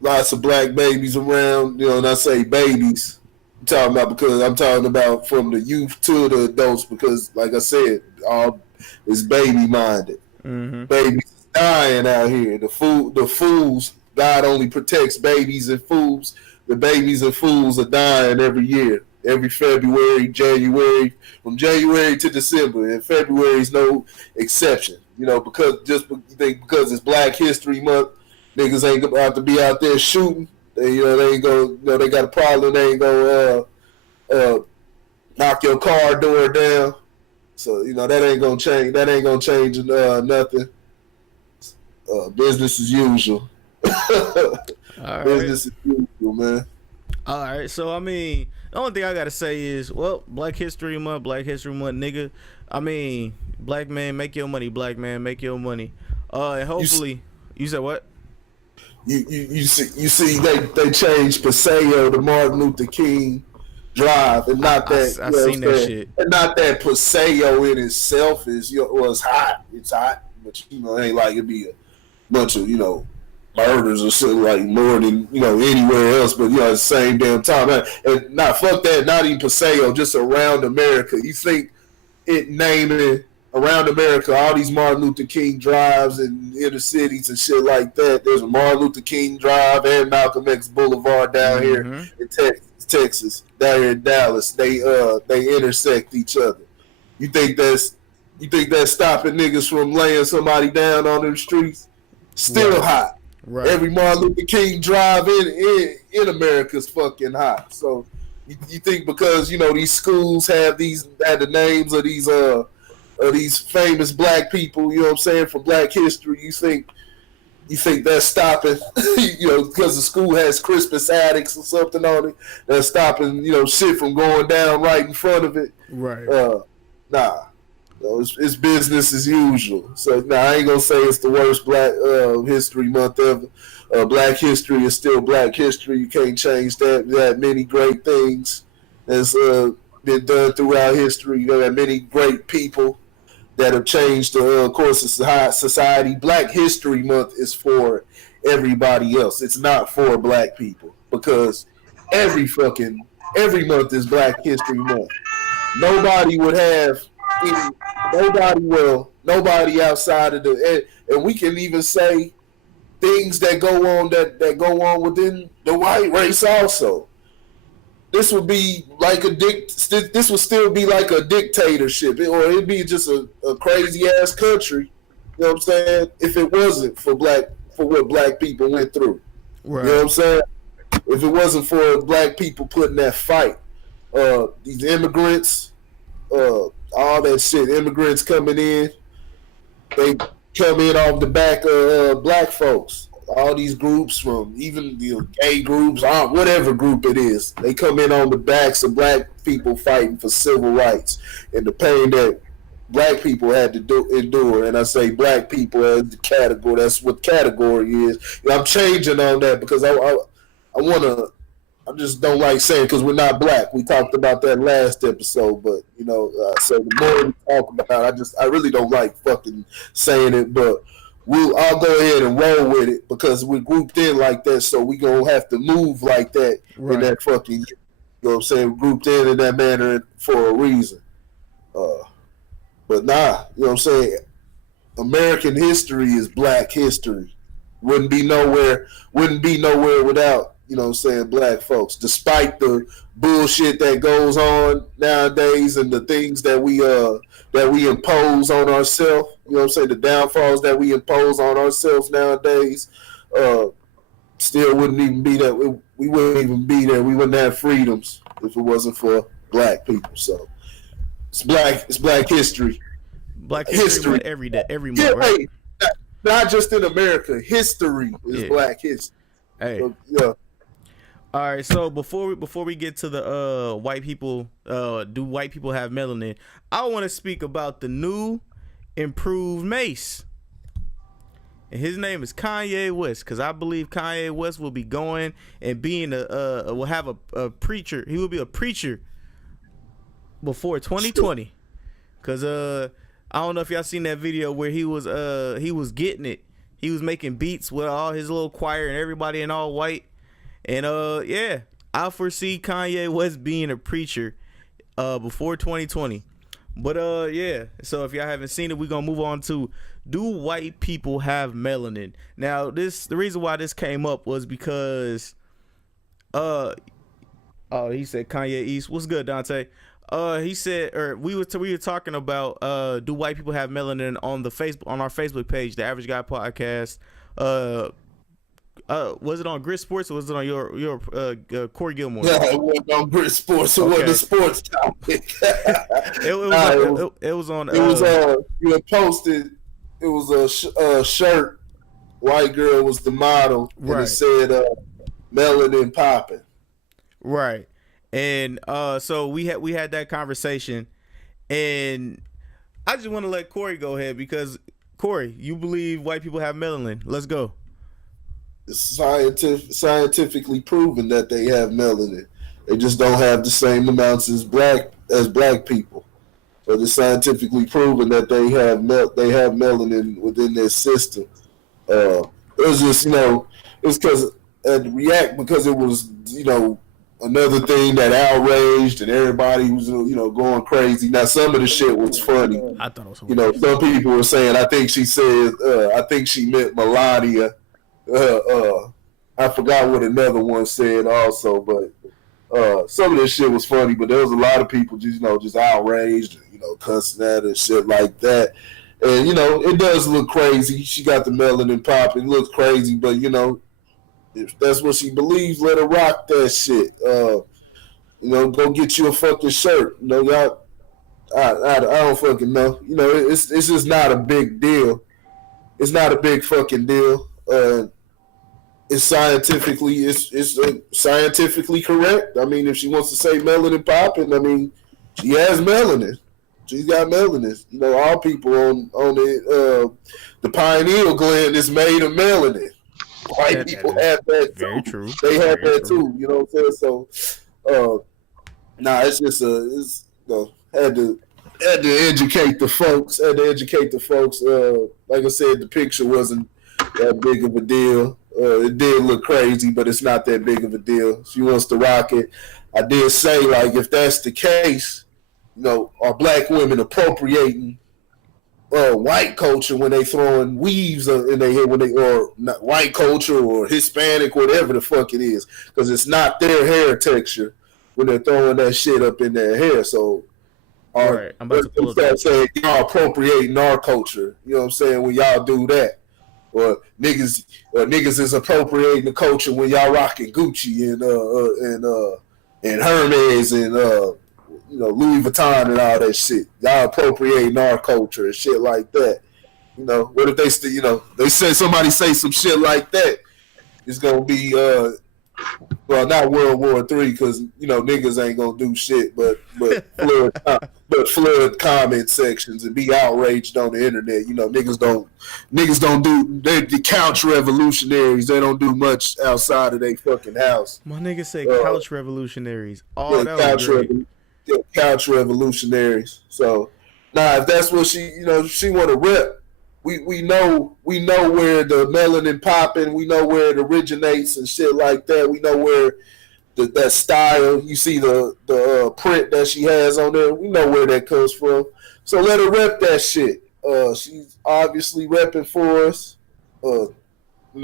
lots of black babies around. And I say babies, I'm talking about from the youth to the adults, because like I said, all is baby minded. Mm-hmm. Babies dying out here. The fools. God only protects babies and fools. The babies and fools are dying every year, every February, January, from January to December, and February is no exception. Because it's Black History Month, niggas ain't about to be out there shooting. They ain't go. They got a problem. They ain't go knock your car door down. So that ain't gonna change. That ain't gonna change nothing. Business as usual. All Business as usual, man. All right. So I mean, the only thing I gotta say is, well, Black History Month, nigga. I mean, black man, make your money. Black man, make your money. And hopefully, you said what? You see they changed Paseo to Martin Luther King Drive, and not that I seen that shit. And not that Paseo in itself is it's hot. It's hot, but it ain't like it'd be a bunch of murders or something like more than anywhere else. But at the same damn time, and not fuck that. Not even Paseo, just around America. You think it naming around America, all these Martin Luther King drives and inner cities and shit like that. There's a Martin Luther King Drive and Malcolm X Boulevard down here in Texas, down here in Dallas. They intersect each other. You think that's stopping niggas from laying somebody down on them streets? Still hot. Right. Every Martin Luther King Drive in America's fucking hot. So you think because these schools have the names of these famous black people, from Black history, you think that's stopping, because the school has Christmas addicts or something on it, that's stopping, shit from going down right in front of it. Right. Nah. It's business as usual. So now I ain't gonna say it's the worst Black History Month ever. Black history is still Black history. You can't change that. We had many great things that's been done throughout history. You had many great people that have changed the course of society. Black History Month is for everybody else. It's not for Black people because every month is Black History Month. Nobody would have any, nobody outside of and we can even say things that go on within the white race also. This would be like this would still be like a dictatorship, or it'd be just a crazy ass country. You know what I'm saying? If it wasn't for what Black people went through, right. You know what I'm saying? If it wasn't for Black people putting that fight, these immigrants, all that shit, immigrants coming in, they come in off the back of Black folks. All these groups, from even the gay groups, whatever group it is, they come in on the backs of Black people fighting for civil rights and the pain that Black people had to endure. And I say Black people as the category. That's what category is. I'm changing on that because I just don't like saying because we're not Black. We talked about that last episode, but so the more we talk about it, I really don't like fucking saying it, but I'll go ahead and roll with it because we're grouped in like that, so we gonna have to move like that right. In that fucking, you know what I'm saying, grouped in that manner for a reason. But nah, you know what I'm saying, American history is Black history. Wouldn't be nowhere without, you know what I'm saying, Black folks. Despite the bullshit that goes on nowadays and the things that we impose on ourselves, you know what I'm saying, the downfalls that we impose on ourselves nowadays, still wouldn't even be that. We wouldn't even be there. We wouldn't have freedoms if it wasn't for Black people. So it's Black history. Black history every day, every month. Right? Hey, not just in America. History is Black history. Hey. So, yeah. All right, so before we get to the white people, do white people have melanin? I want to speak about the new improved Mace, and his name is Kanye West, because I believe Kanye West will be going and being will have a preacher. He will be a preacher before 2020, because I don't know if y'all seen that video where he was getting it. He was making beats with all his little choir and everybody in all white. And yeah, I foresee Kanye West being a preacher before 2020. But yeah, so if y'all haven't seen it, we're gonna move on to, do white people have melanin? Now the reason why this came up was because he said Kanye East. What's good, Dante? He said, or we were talking about do white people have melanin on our Facebook page, the Average Guy Podcast. Was it on Grit Sports or was it on your Corey Gilmore? No, it wasn't on Grit Sports. It wasn't a sports topic. It was on. You had posted. It was a shirt. White girl was the model, and right. It said "Melanin popping." Right, and so we had that conversation, and I just want to let Corey go ahead because Corey, you believe white people have melanin? Let's go. It's scientifically proven that they have melanin. They just don't have the same amounts as black people. But it's scientifically proven that they have melanin within their system. It was just, it's because because it was, another thing that outraged and everybody was, going crazy. Now some of the shit was funny. I thought it was some people were saying, I think she meant Melania. I forgot what another one said also, but some of this shit was funny. But there was a lot of people just outraged, cussing at her and shit like that. And it does look crazy. She got the melanin pop. It looks crazy, but if that's what she believes, let her rock that shit. Go get you a fucking shirt. I don't fucking know. It's just not a big deal. It's not a big fucking deal. It's scientifically scientifically correct. I mean, if she wants to say melanin popping, I mean, she has melanin. She's got melanin. You know, all people on the pineal gland is made of melanin. White people have that too. Very true. They have Very that true. too. You know what I'm saying? So, it's just had to educate the folks. Like I said, the picture wasn't that big of a deal. It did look crazy, but it's not that big of a deal. She wants to rock it. I did say, like, if that's the case, you know, are black women appropriating white culture when they throwing weaves in their hair, or not white culture or Hispanic, whatever the fuck it is, because it's not their hair texture when they're throwing that shit up in their hair. So, all right, I'm about to pull up. Saying y'all appropriating our culture. You know what I'm saying? When y'all do that, or niggas is appropriating the culture when y'all rocking Gucci and Hermes and Louis Vuitton and all that shit. Y'all appropriating our culture and shit like that. You know, what if they still, they say somebody say some shit like that? It's gonna be not World War III, because niggas ain't gonna do shit, but flood comment sections and be outraged on the internet. Niggas don't do, they're the couch revolutionaries. They don't do much outside of their fucking house. My niggas say couch revolutionaries. Oh, that was great. Couch revolutionaries. So, if that's what she want to rep, we know where the melanin popping. We know where it originates and shit like that. We know where that style. You see the print that she has on there. We know where that comes from. So let her rep that shit. She's obviously repping for us. And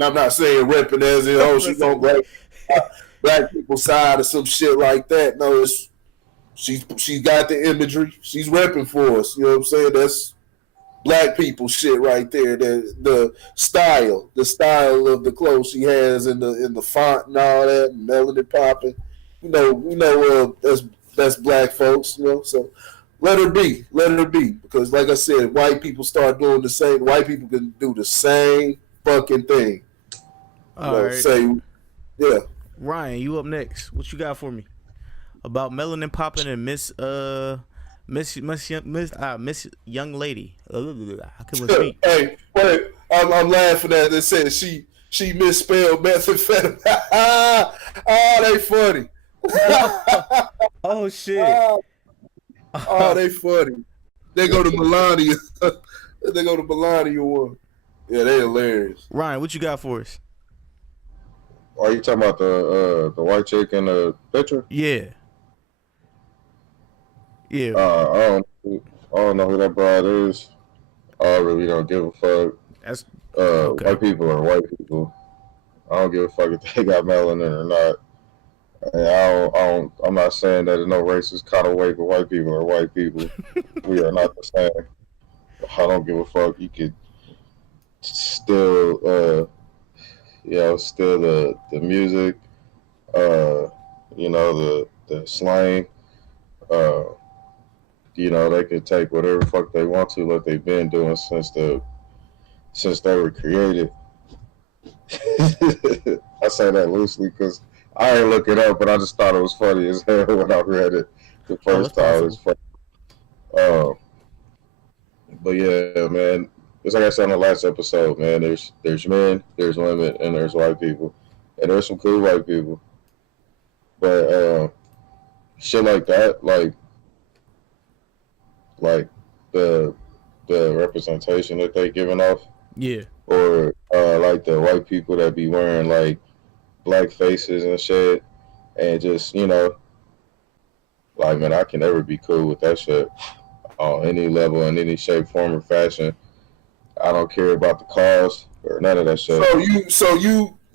I'm not saying repping as in she's gonna rep black people's side or some shit like that. No, it's she's got the imagery. She's repping for us. You know what I'm saying? That's black people shit right there. The style of the clothes she has in the font and all that, and melanin popping. We know that's black folks. So let her be, because like I said, white people start doing the same. White people can do the same fucking thing. All right. Say, yeah. Ryan, you up next? What you got for me about melanin popping and Miss Young Lady? I couldn't speak. Hey, wait! I'm laughing at it. Said she misspelled methamphetamine. They funny. Oh shit! They funny. They go to Melania. They go to Melania one. Yeah, they hilarious. Ryan, what you got for us? Are you talking about the white chick in the picture? Yeah. Yeah. I don't know who that broad is. I really don't give a fuck. That's okay. White people are white people. I don't give a fuck if they got melanin or not. And I'm not saying that there's no racist kind of way, but white people are white people. We are not the same. I don't give a fuck. You could still, still the music, the slang. They could take whatever fuck they want to, like they've been doing since they were created. I say that loosely because I ain't look it up, but I just thought it was funny as hell when I read it the first time. It was funny. But yeah, man, just like I said on the last episode, man, there's men, there's women, and there's white people, and there's some cool white people. But shit like that, like the representation that they giving off, yeah, or like the white people that be wearing like black faces and shit, and just like, man, I can never be cool with that shit on any level, in any shape, form, or fashion. I don't care about the cause or none of that shit. So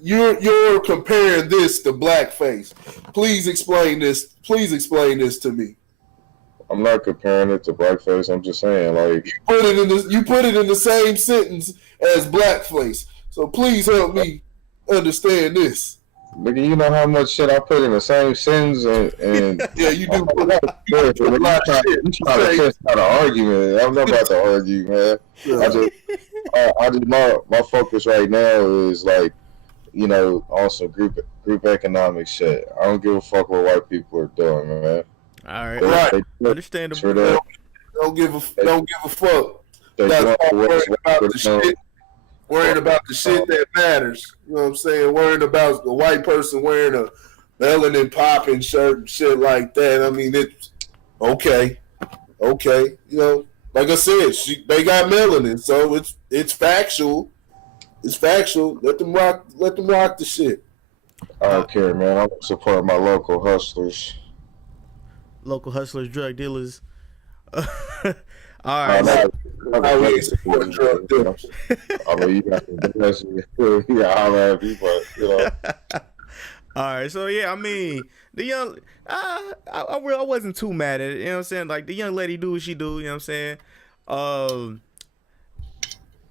you're comparing this to blackface. Please explain this to me. I'm not comparing it to blackface. I'm just saying, like, you put it in the same sentence as blackface. So please help me understand this. Nigga, you know how much shit I put in the same sentence, and yeah, you do. You try to test out an argument. I'm not about to argue, man. Yeah. I just my focus right now is like, on some group economic shit. I don't give a fuck what white people are doing, man. All right, understandable. don't give a fuck. They That's don't all wear worried about the shit that matters. You know what I'm saying? Worried about the white person wearing a melanin popping shirt and shit like that. I mean, it's okay. You know, like I said, they got melanin, so it's factual. It's factual. Let them rock the shit. I don't care, man. I support my local hustlers. Local hustlers, drug dealers. All right. I really support drug dealers. I mean, you got to holler at me, but you know. All right, so yeah, I mean, the young, I wasn't too mad at it. You know what I'm saying? Like the young lady do what she do. You know what I'm saying?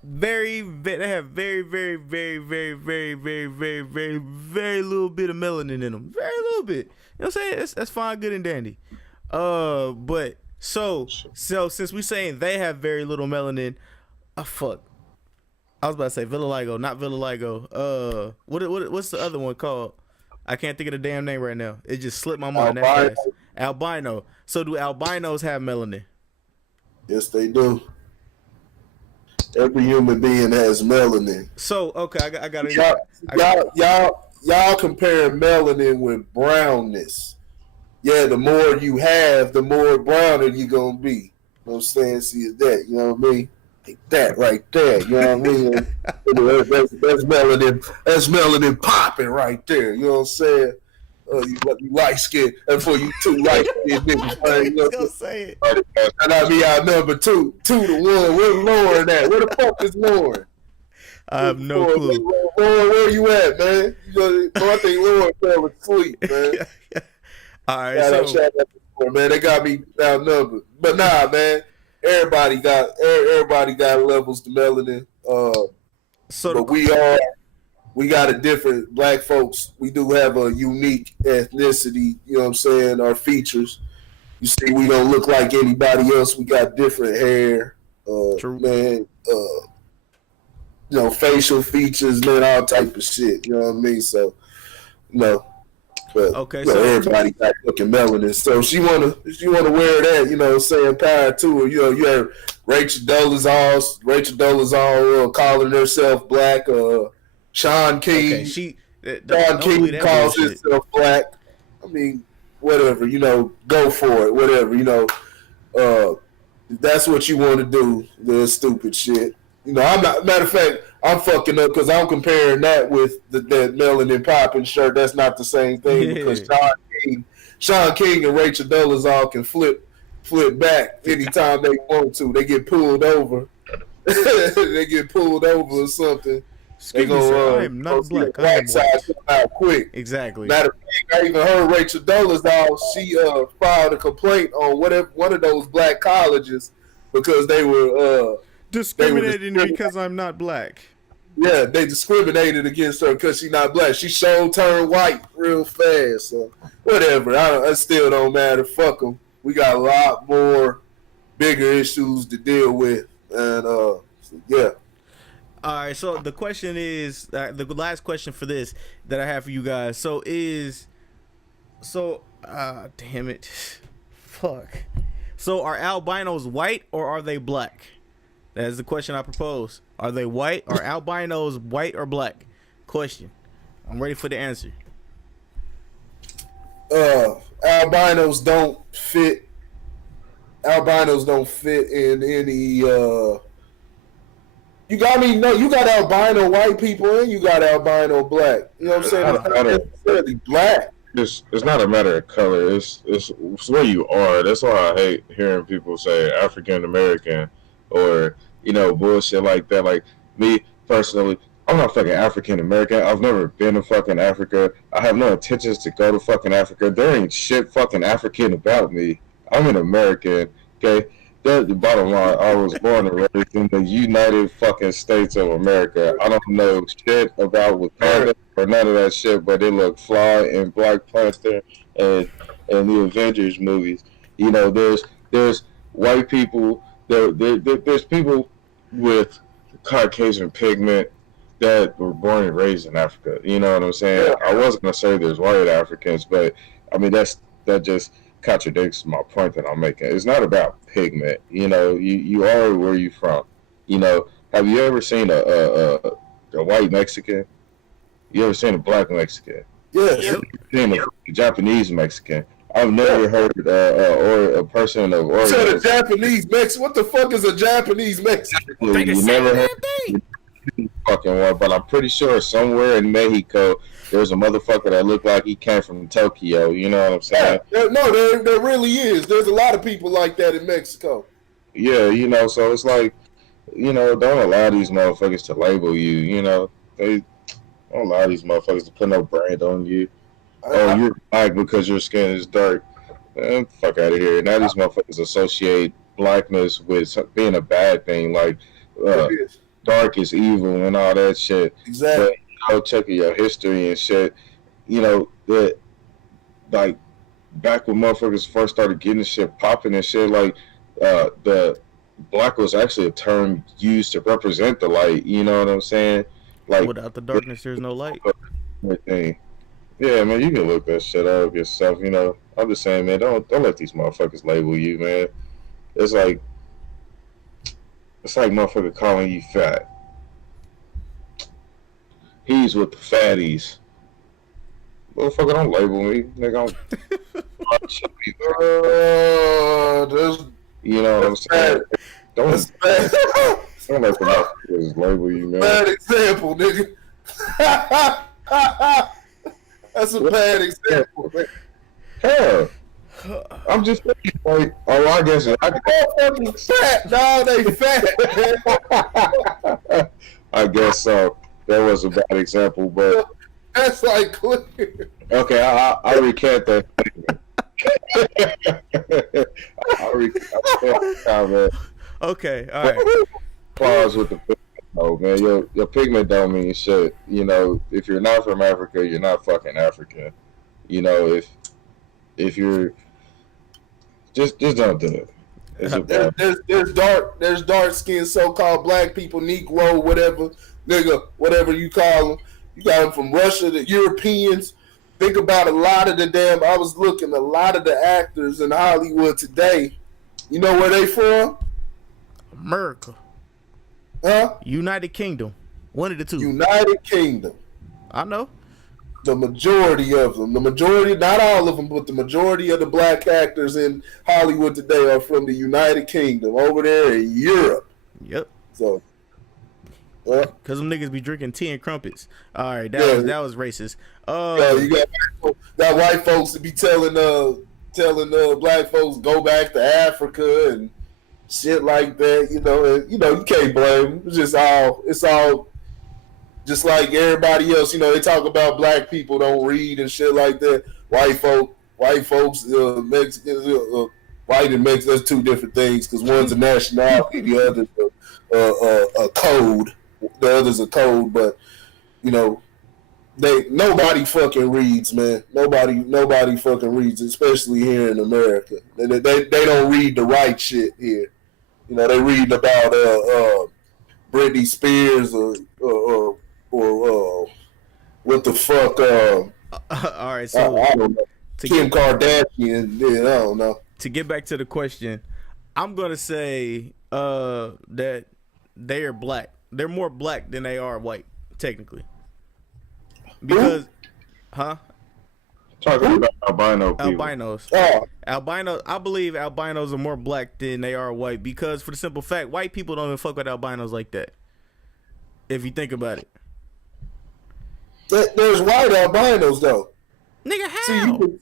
They have very little bit of melanin in them. Very little bit. You know what I'm saying? That's fine, good and dandy. But so since we saying they have very little melanin, fuck. I was about to say vitiligo, not vitiligo. What's the other one called? I can't think of the damn name right now. It just slipped my mind that fast. Albino. So do albinos have melanin? Yes, they do. Every human being has melanin. So okay, I got it. Y'all comparing melanin with brownness. Yeah, the more you have, the more browner you gonna be. You know what I'm saying? See that? You know what I mean? Like that right there. You know what I mean? that's melanin. That's melanin popping right there. You know what I'm saying? You light skin, and for you two light skin niggas, you know what I'm saying? And I mean, our number 2 to 1. Where's Lauren at? Where the fuck is Lauren? I have no clue. Lauren, where you at, man? You know, I think Lauren fell asleep, man. All right, shout out to Lauren, man. They got me outnumbered, but nah, man. Everybody got levels to melanin. But we got a different black folks. We do have a unique ethnicity. You know what I'm saying? Our features. You see, we don't look like anybody else. We got different hair. True. Man. You know, facial features, man, all type of shit. You know what I mean? So, you know. But, okay, so everybody got fucking melanin. So she wanna wear that, you know, saying power to her. You know, you have Rachel Dolezal calling herself black. Sean King. Okay, Sean King calls himself black. I mean, whatever, you know, go for it. Whatever, you know. If that's what you want to do, the stupid shit. You know, I'm not. Matter of fact, I'm fucking up because I'm comparing that with that melanin popping shirt. That's not the same thing because Sean King and Rachel Dolezal can flip back anytime they want to. They get pulled over. They get pulled over or something. Excuse me, sir, I am not black. I am side come out quick. Exactly. Matter of fact, I even heard Rachel Dolezal. She filed a complaint on one of those black colleges because they were discriminating because I'm not black. Yeah, they discriminated against her because she's not black. She showed turned white real fast. So whatever, I still don't matter. Fuck them. We got a lot more bigger issues to deal with, and so, yeah. All right, so the question is the last question for this that I have for you guys. Damn it, fuck. So are albinos white or are they black? That is the question I propose. Are they white? Are albinos white or black? Question. I'm ready for the answer. Albinos don't fit. Albinos don't fit in any. You got albino white people and you got albino black. You know what I'm saying? It's not necessarily black. It's not a matter of color. It's where you are. That's why I hate hearing people say African American or, you know, bullshit like that. Like me personally, I'm not fucking African American. I've never been to fucking Africa. I have no intentions to go to fucking Africa. There ain't shit fucking African about me. I'm an American. Okay. That's the bottom line. I was born and raised in the United fucking States of America. I don't know shit about Wakanda or none of that shit, but it looked fly in Black Panther and the Avengers movies. You know, there's white people, there's people with Caucasian pigment that were born and raised in Africa. You know what I'm saying? I wasn't gonna say there's white Africans, but I mean that just contradicts my point that I'm making. It's not about pigment. You know, you are where you from. You know, have you ever seen a white Mexican? You ever seen a black Mexican? Yes. Yep. Seen a Japanese Mexican? I've never heard or a person of You said a origin. Japanese Mexican. What the fuck is a Japanese Mexican? They the You same never heard damn thing. fucking one, but I'm pretty sure somewhere in Mexico there's a motherfucker that looked like he came from Tokyo. You know what I'm saying? No, there really is. There's a lot of people like that in Mexico. Yeah, you know. So it's like, you know, don't allow these motherfuckers to label you. You know, they don't allow these motherfuckers to put no brand on you. Oh, you're black because your skin is dark. Man, fuck out of here. Now these motherfuckers associate blackness with being a bad thing, like dark is evil and all that shit. Exactly. But you know, checking your history and shit, you know, that like back when motherfuckers first started getting shit popping and shit, like the black was actually a term used to represent the light. You know what I'm saying? Like Without the darkness, there's no light. Thing. Yeah, man, you can look that shit up yourself. You know, I'm just saying, man, don't let these motherfuckers label you, man. It's like motherfucker calling you fat. He's with the fatties. Motherfucker, don't label me, nigga. You know what I'm saying? Don't let the motherfuckers label you, man. Bad example, nigga. That's a bad example, man. Hell, I'm just thinking, like, oh, I guess fucking fat. No, they fat. I guess so. That was a bad example, but that's like clear. Okay, I recant that. I recant that comment. Okay, all right. Pause with the pigment, though, man. Your pigment don't mean shit. You know, if you're not from Africa, you're not fucking African. You know, if you're just don't do it. There's dark skinned so-called black people, Negro, whatever, nigga, whatever you call them. You got them from Russia, the Europeans. Think about a lot of I was looking, a lot of the actors in Hollywood today, you know where they from? America. Huh? United Kingdom. One of the two. United Kingdom. I know. The majority of them. The majority, not all of them, but the majority of the black actors in Hollywood today are from the United Kingdom, over there in Europe. Yep. So, because them niggas be drinking tea and crumpets. All right, that was racist. You got white folks to be telling black folks go back to Africa and shit like that. You can't blame them. It's all just like everybody else. You know, they talk about black people don't read and shit like that. White folks, Mexicans, white and Mexican, that's two different things because one's a nationality, the other's a code. The other's a code, but you know, nobody fucking reads, man. Nobody fucking reads, especially here in America. They don't read the right shit here. You know, they read about Britney Spears or what the fuck? All right, so I don't know. Kim Kardashian. Yeah, I don't know. To get back to the question, I'm gonna say that they are black. They're more black than they are white, technically. Because, Talking about albino people. Albinos. Oh. I believe albinos are more black than they are white because, for the simple fact, white people don't even fuck with albinos like that. If you think about it. There's white albinos, though. Nigga, how? See,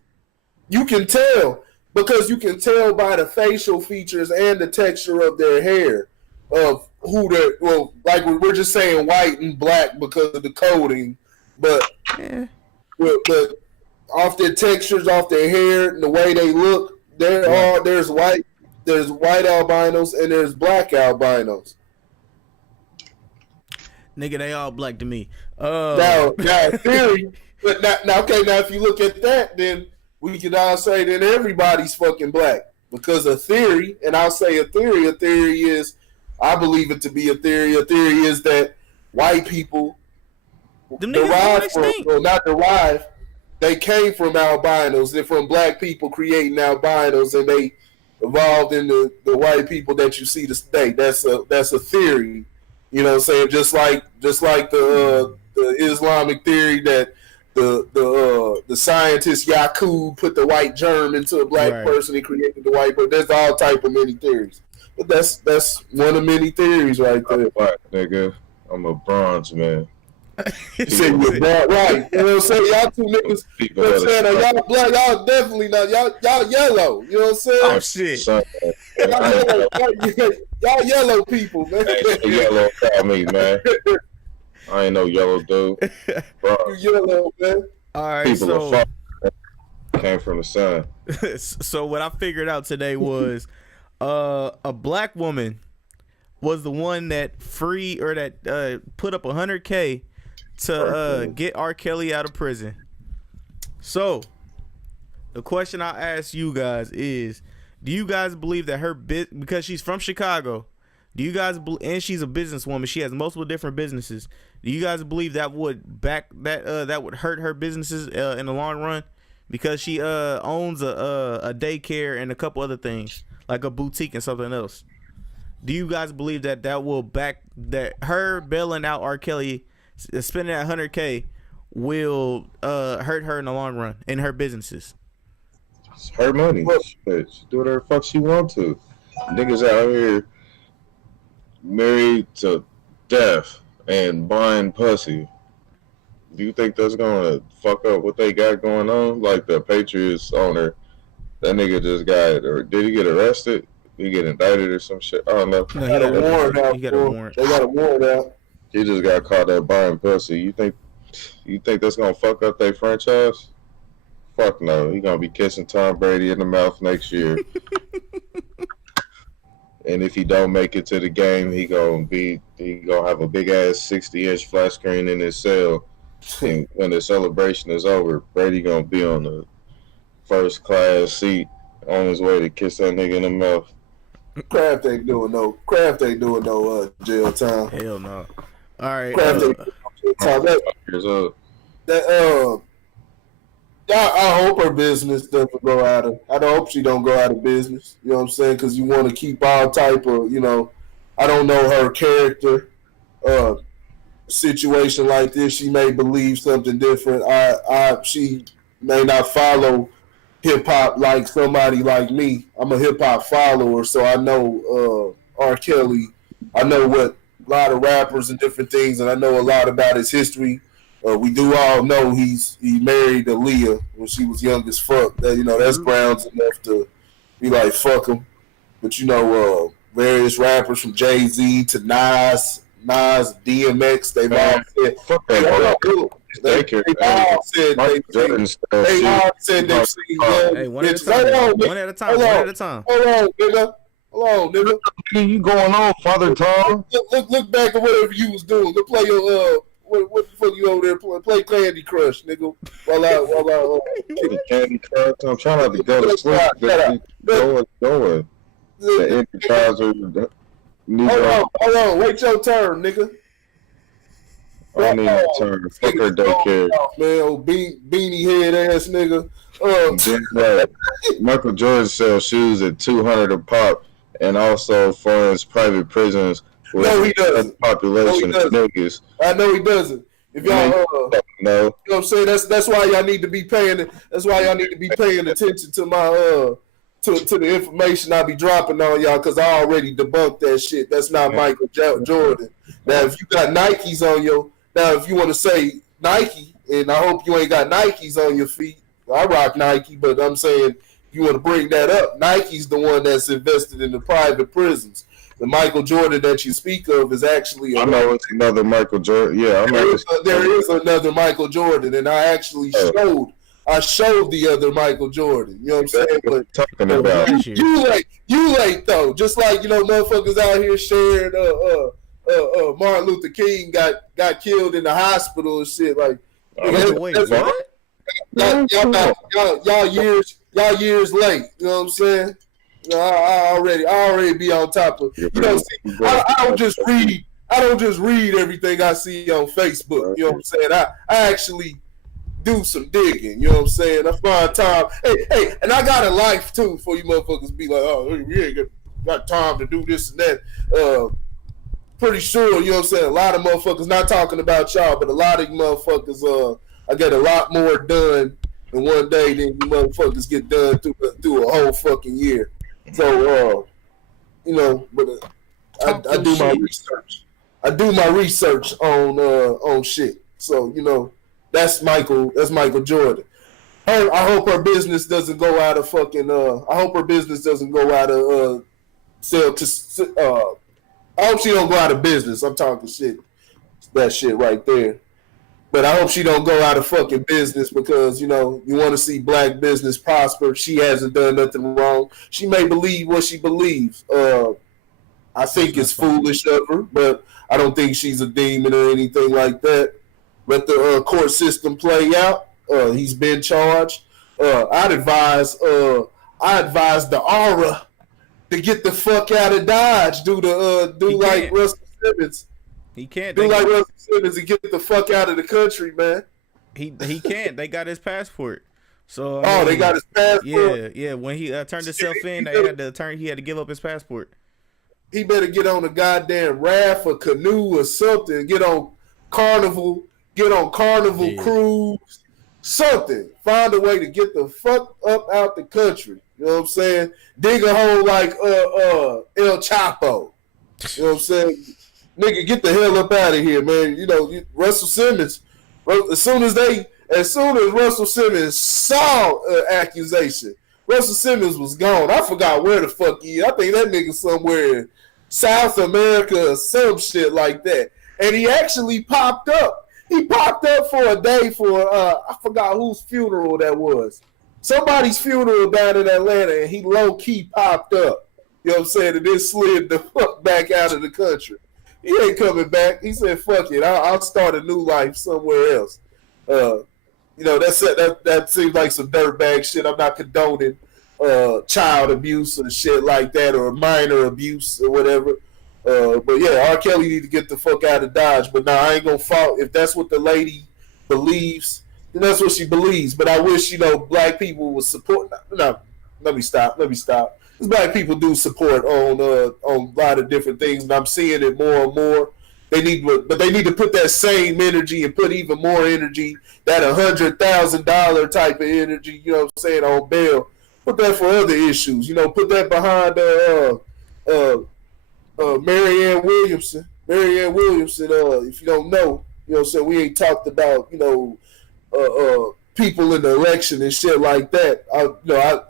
you can tell because you can tell by the facial features and the texture of their hair of who they're. Well, like we're just saying white and black because of the coding, but off their textures, off their hair, and the way they look, there's white albinos and there's black albinos. Nigga, they all black to me. Now theory, but now if you look at that, then we can all say that everybody's fucking black because a theory, and I'll say a theory is, I believe it to be a theory. A theory is that white people them niggas not derive, they came from albinos. They're from black people creating albinos, and they evolved into the white people that you see today. That's a theory. You know what I'm saying? Just like the Islamic theory that the scientist Yakub put the white germ into a black person and created the white person. There's all type of many theories. But that's one of many theories right there. I'm black, nigga. I'm a bronze man. Said you're black, right? You know what I'm saying? Y'all two niggas. You know what I'm saying? Y'all black. Y'all definitely not. Y'all yellow. You know what I'm saying? Oh shit. Y'all yellow people, man. Ain't no yellow about me, man. I ain't no yellow dude. You yellow, man. All right, people are came from the sun. So what I figured out today was a black woman was the one that put up $100K to get R. Kelly out of prison. So the question I ask you guys is, do you guys believe that because she's from Chicago, do you guys and she's a businesswoman, she has multiple different businesses, do you guys believe that would that would hurt her businesses in the long run? Because she owns a daycare and a couple other things, like a boutique and something else. Do you guys believe that will that her bailing out R. Kelly, spending that $100K, will hurt her in the long run in her businesses? It's her money. She do whatever the fuck she want to. Niggas out here married to death and buying pussy. Do you think that's gonna fuck up what they got going on? Like the Patriots owner, that nigga just got, or did he get arrested? Did he get indicted or some shit? I don't know. No, he got a warrant out. He got a warrant. They got a warrant out. He just got caught up buying pussy. You think that's gonna fuck up their franchise? Fuck no. He gonna be kissing Tom Brady in the mouth next year. And if he don't make it to the game, he gonna have a big ass 60-inch flat screen in his cell. And when the celebration is over, Brady gonna be on the first class seat on his way to kiss that nigga in the mouth. Kraft ain't doing no jail time. Hell no. All right. Kraft ain't doing jail time. I hope her business doesn't go out of. I don't hope she don't go out of business. You know what I'm saying? Because you want to keep all type of. I don't know her character. Situation like this, she may believe something different. She may not follow hip hop like somebody like me. I'm a hip hop follower, so I know R. Kelly. I know what a lot of rappers and different things, and I know a lot about his history. We do all know he married Aaliyah when she was young as fuck. That's grounds enough to be like fuck him. But various rappers from Jay-Z to Nas, DMX, they've all said they've seen Hey, one at a time. Hold on, nigga. You going on, Father Tom? Look back at whatever you was doing. Look, play your what the fuck you over there play Candy Crush, nigga. While I Candy Crush. I'm trying not to go to sleep. Going. The energizer. Hold on, wait your turn, nigga. I need my turn. Fuck her daycare. Man, old beanie head ass nigga. Michael Jordan sells shoes at $200 a pop, and also funds private prisons with he doesn't. Population of niggas. I know he doesn't. If y'all no. You know what I'm saying? That's why y'all need to be paying. That's why y'all need to be paying attention to my to the information I be dropping on y'all, because I already debunked that shit. That's not Michael Jordan. Now, if you got Nikes on if you want to say Nike, and I hope you ain't got Nikes on your feet. I rock Nike, but I'm saying you want to bring that up. Nike's the one that's invested in the private prisons. The Michael Jordan that you speak of is actually. I know it's another Michael Jordan. Yeah, there is another Michael Jordan, and I actually showed. I showed the other Michael Jordan. You know what I'm saying? But talking about you late though. Just like motherfuckers out here sharing. Martin Luther King got killed in the hospital and shit. Like, y'all years late. You know what I'm saying? I already be on top of. I don't just read everything I see on Facebook. You know what I'm saying? I actually do some digging. You know what I'm saying? I find time. Hey, and I got a life too. For you motherfuckers be like, oh, we ain't got time to do this and that. Pretty sure, you know what I'm saying? A lot of motherfuckers, not talking about y'all, but a lot of you motherfuckers, I get a lot more done in one day than you motherfuckers get done through a whole fucking year. So, you know, but I do my research. I do my research on shit. So, you know, that's Michael Jordan. I hope her business doesn't go out of fucking. I hope her business doesn't go out of sell to. I hope she don't go out of business. I'm talking shit. That shit right there. But I hope she don't go out of fucking business because, you know, you want to see black business prosper. She hasn't done nothing wrong. She may believe what she believes. I think it's foolish of her, but I don't think she's a demon or anything like that. Let the court system play out. He's been charged. I'd advise the aura to get the fuck out of Dodge. Do like Russell Simmons. He can't. Do like Russell Simmons and get the fuck out of the country, man. He can't. They got his passport. So they got his passport. Yeah. When he turned himself in, he had to give up his passport. He better get on a goddamn raft or canoe or something. Get on Carnival cruise. Something. Find a way to get the fuck up out the country. You know what I'm saying? Dig a hole like El Chapo. You know what I'm saying? Nigga, get the hell up out of here, man. You know, Russell Simmons, as soon as Russell Simmons saw an accusation, Russell Simmons was gone. I forgot where the fuck he is. I think that nigga somewhere in South America or some shit like that. And he actually popped up. He popped up for a day for, I forgot whose funeral that was. Somebody's funeral down in Atlanta, and he low-key popped up. You know what I'm saying? And then slid the fuck back out of the country. He ain't coming back. He said, fuck it. I'll start a new life somewhere else. You know, that seems like some dirtbag shit. I'm not condoning child abuse or shit like that or minor abuse or whatever. But yeah, R. Kelly need to get the fuck out of Dodge. But now I ain't gonna fault if that's what the lady believes. Then that's what she believes. But I wish, you know, black people would support. No, let me stop. Because black people do support on a lot of different things, and I'm seeing it more and more. They need to put that same energy and put even more energy, that $100,000 type of energy. You know what I'm saying, on bail. Put that for other issues. You know, put that behind Marianne Williamson. If you don't know, you know what I'm saying, we ain't talked about, you know, people in the election and shit like that. I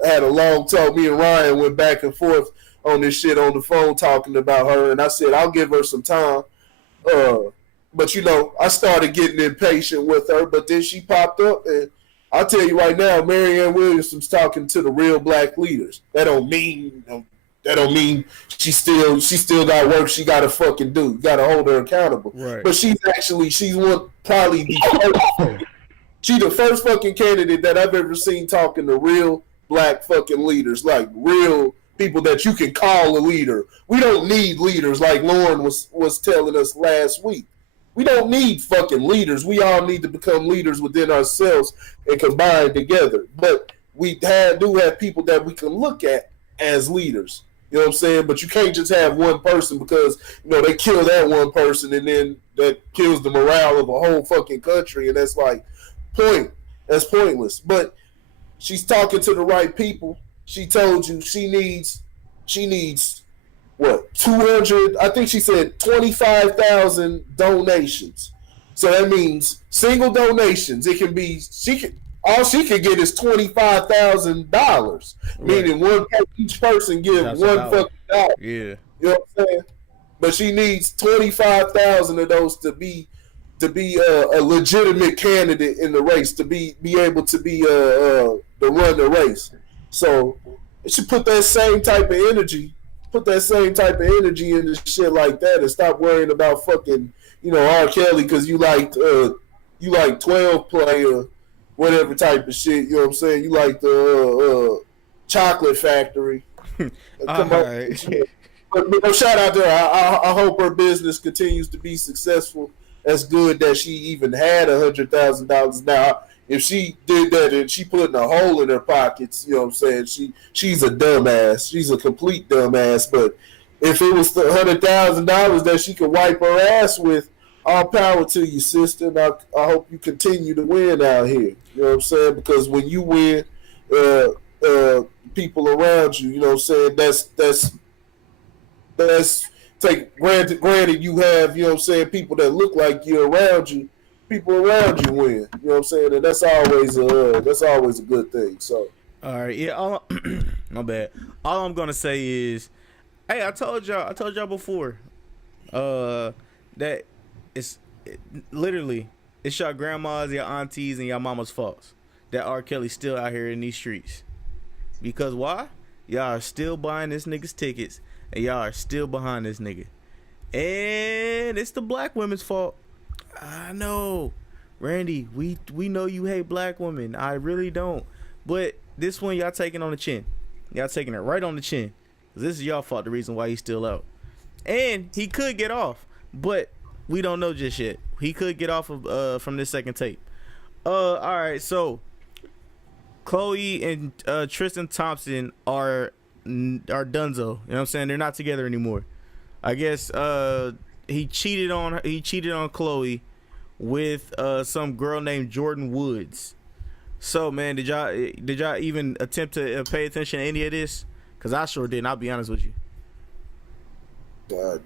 had a long talk. Me and Ryan went back and forth on this shit on the phone talking about her, and I said I'll give her some time. But you know, I started getting impatient with her, but then she popped up, and I'll tell you right now, Marianne Williamson's talking to the real black leaders. That don't mean she still got work she got to fucking do. You got to hold her accountable. Right. But she's probably the first fucking candidate that I've ever seen talking to real black fucking leaders, like real people that you can call a leader. We don't need leaders like Lauren was telling us last week. We don't need fucking leaders. We all need to become leaders within ourselves and combine together. But we do have people that we can look at as leaders. You know what I'm saying? But you can't just have one person because, you know, they kill that one person and then that kills the morale of a whole fucking country. And that's like, that's pointless. But she's talking to the right people. She told you she needs what, 200, I think she said 25,000 donations. So that means single donations. It can be, all she can get is $25,000, right. Meaning each person give $1 fucking dollar. Yeah. You know what I'm saying? But she needs 25,000 of those to be a legitimate candidate in the race, to be able to be to run the race. So it should put that same type of energy into shit like that, and stop worrying about fucking, you know, R. Kelly because you like 12 player, whatever type of shit. You know what I'm saying? You like the Chocolate Factory. Come on. Right. But shout out to her. I hope her business continues to be successful. That's good that she even had $100,000. Now, if she did that and she put in a hole in her pockets, you know what I'm saying? She's a dumbass. She's a complete dumbass. But if it was the $100,000 that she could wipe her ass with, all power to you, sister. And I hope you continue to win out here. You know what I'm saying? Because when you win, people around you, you know what I'm saying? That's take granted you have, you know what I'm saying, people that look like you around you. People around you win. You know what I'm saying? And that's always a good thing. So all right, yeah, my bad. All I'm gonna say is, hey, I told y'all before, that literally it's your grandmas, your aunties, and your mama's faults that R. Kelly's still out here in these streets. Because why? Y'all are still buying this nigga's tickets, and y'all are still behind this nigga. And it's the black women's fault. I know, Randy. We know you hate black women. I really don't. But this one, y'all taking on the chin. Y'all taking it right on the chin. This is y'all fault. The reason why he's still out. And he could get off, but we don't know just yet. He could get off of from this second tape. All right. So Chloe and Tristan Thompson are donezo. You know what I'm saying? They're not together anymore. I guess he cheated on Chloe with some girl named Jordan Woods. So man, did y'all even attempt to pay attention to any of this? Cause I sure didn't. I'll be honest with you. I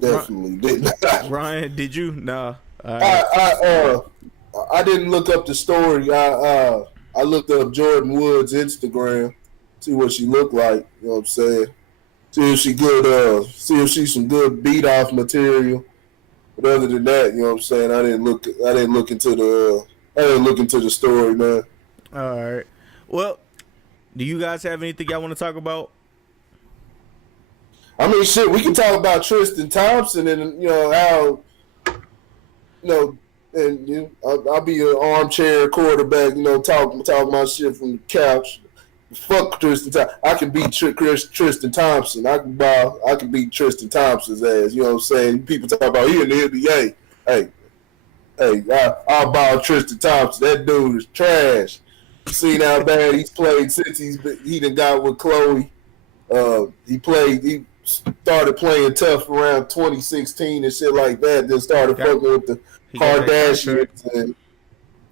definitely didn't. Ryan, did you? Nah. I didn't look up the story. I looked up Jordan Woods' Instagram, see what she looked like. You know what I'm saying? See if she good. See if she's some good beat off material. But other than that, you know what I'm saying? I didn't look into the story, man. All right. Well, do you guys have anything y'all want to talk about? I mean, shit, we can talk about Tristan Thompson and, you know, how, you know, and you know, I'll be an armchair quarterback, you know, talk my shit from the couch. Fuck Tristan Thompson. I can beat Tristan Thompson. I can beat Tristan Thompson's ass. You know what I'm saying? People talk about he in the NBA. Hey, I'll ball Tristan Thompson. That dude is trash. You seen how bad he's played since he done got with Chloe. He started playing tough around 2016 and shit like that. Then started fucking with the Kardashians and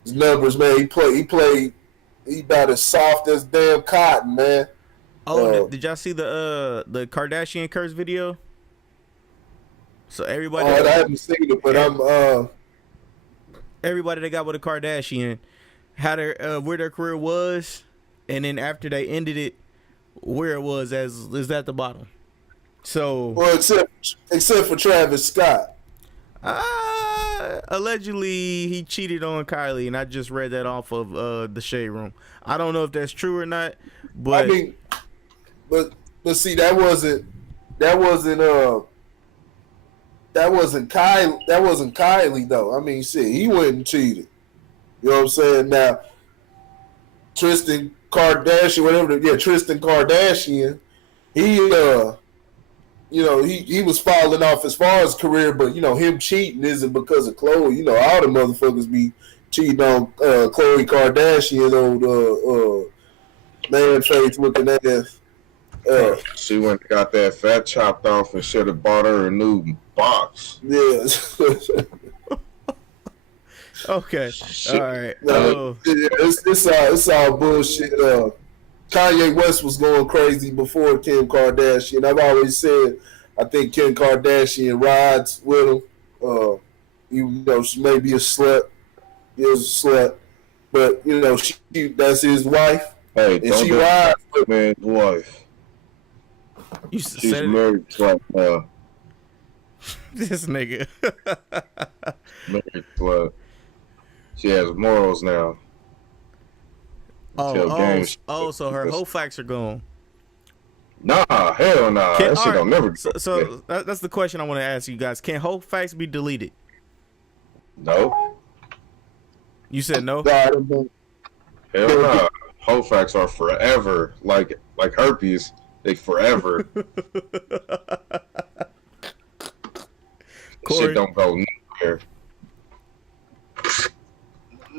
his numbers, man. He about as soft as damn cotton, man. Oh, did y'all see the Kardashian curse video? So everybody. I haven't seen it, but everybody that got with a Kardashian had where their career was, and then after they ended it, where it was is at the bottom. So well, except for Travis Scott. Allegedly he cheated on Kylie, and I just read that off of the Shade Room. I don't know if that's true or not, but I mean, but see, that wasn't Kylie though. I mean, shit, he went and cheated. You know what I'm saying? Now, Tristan Kardashian, Tristan Kardashian, he was falling off as far as career, but you know, him cheating isn't because of Chloe. You know, all the motherfuckers be cheating on Khloe Kardashian, old man face looking ass. She went and got that fat chopped off and should have bought her a new box. Yeah. Okay. Shit. All right. It's all bullshit. Kanye West was going crazy before Kim Kardashian. I've always said I think Kim Kardashian rides with him. Even though she may be a slut, but you know that's his wife. Hey, and she rides with man's wife. She's married to this nigga. married to she has morals now. So her whole facts are gone. Nah, hell nah. That shit don't never. So that's the question I want to ask you guys. Can whole facts be deleted? No. You said no? Hell nah. Whole facts are forever. Like herpes, they forever. Shit don't go nowhere.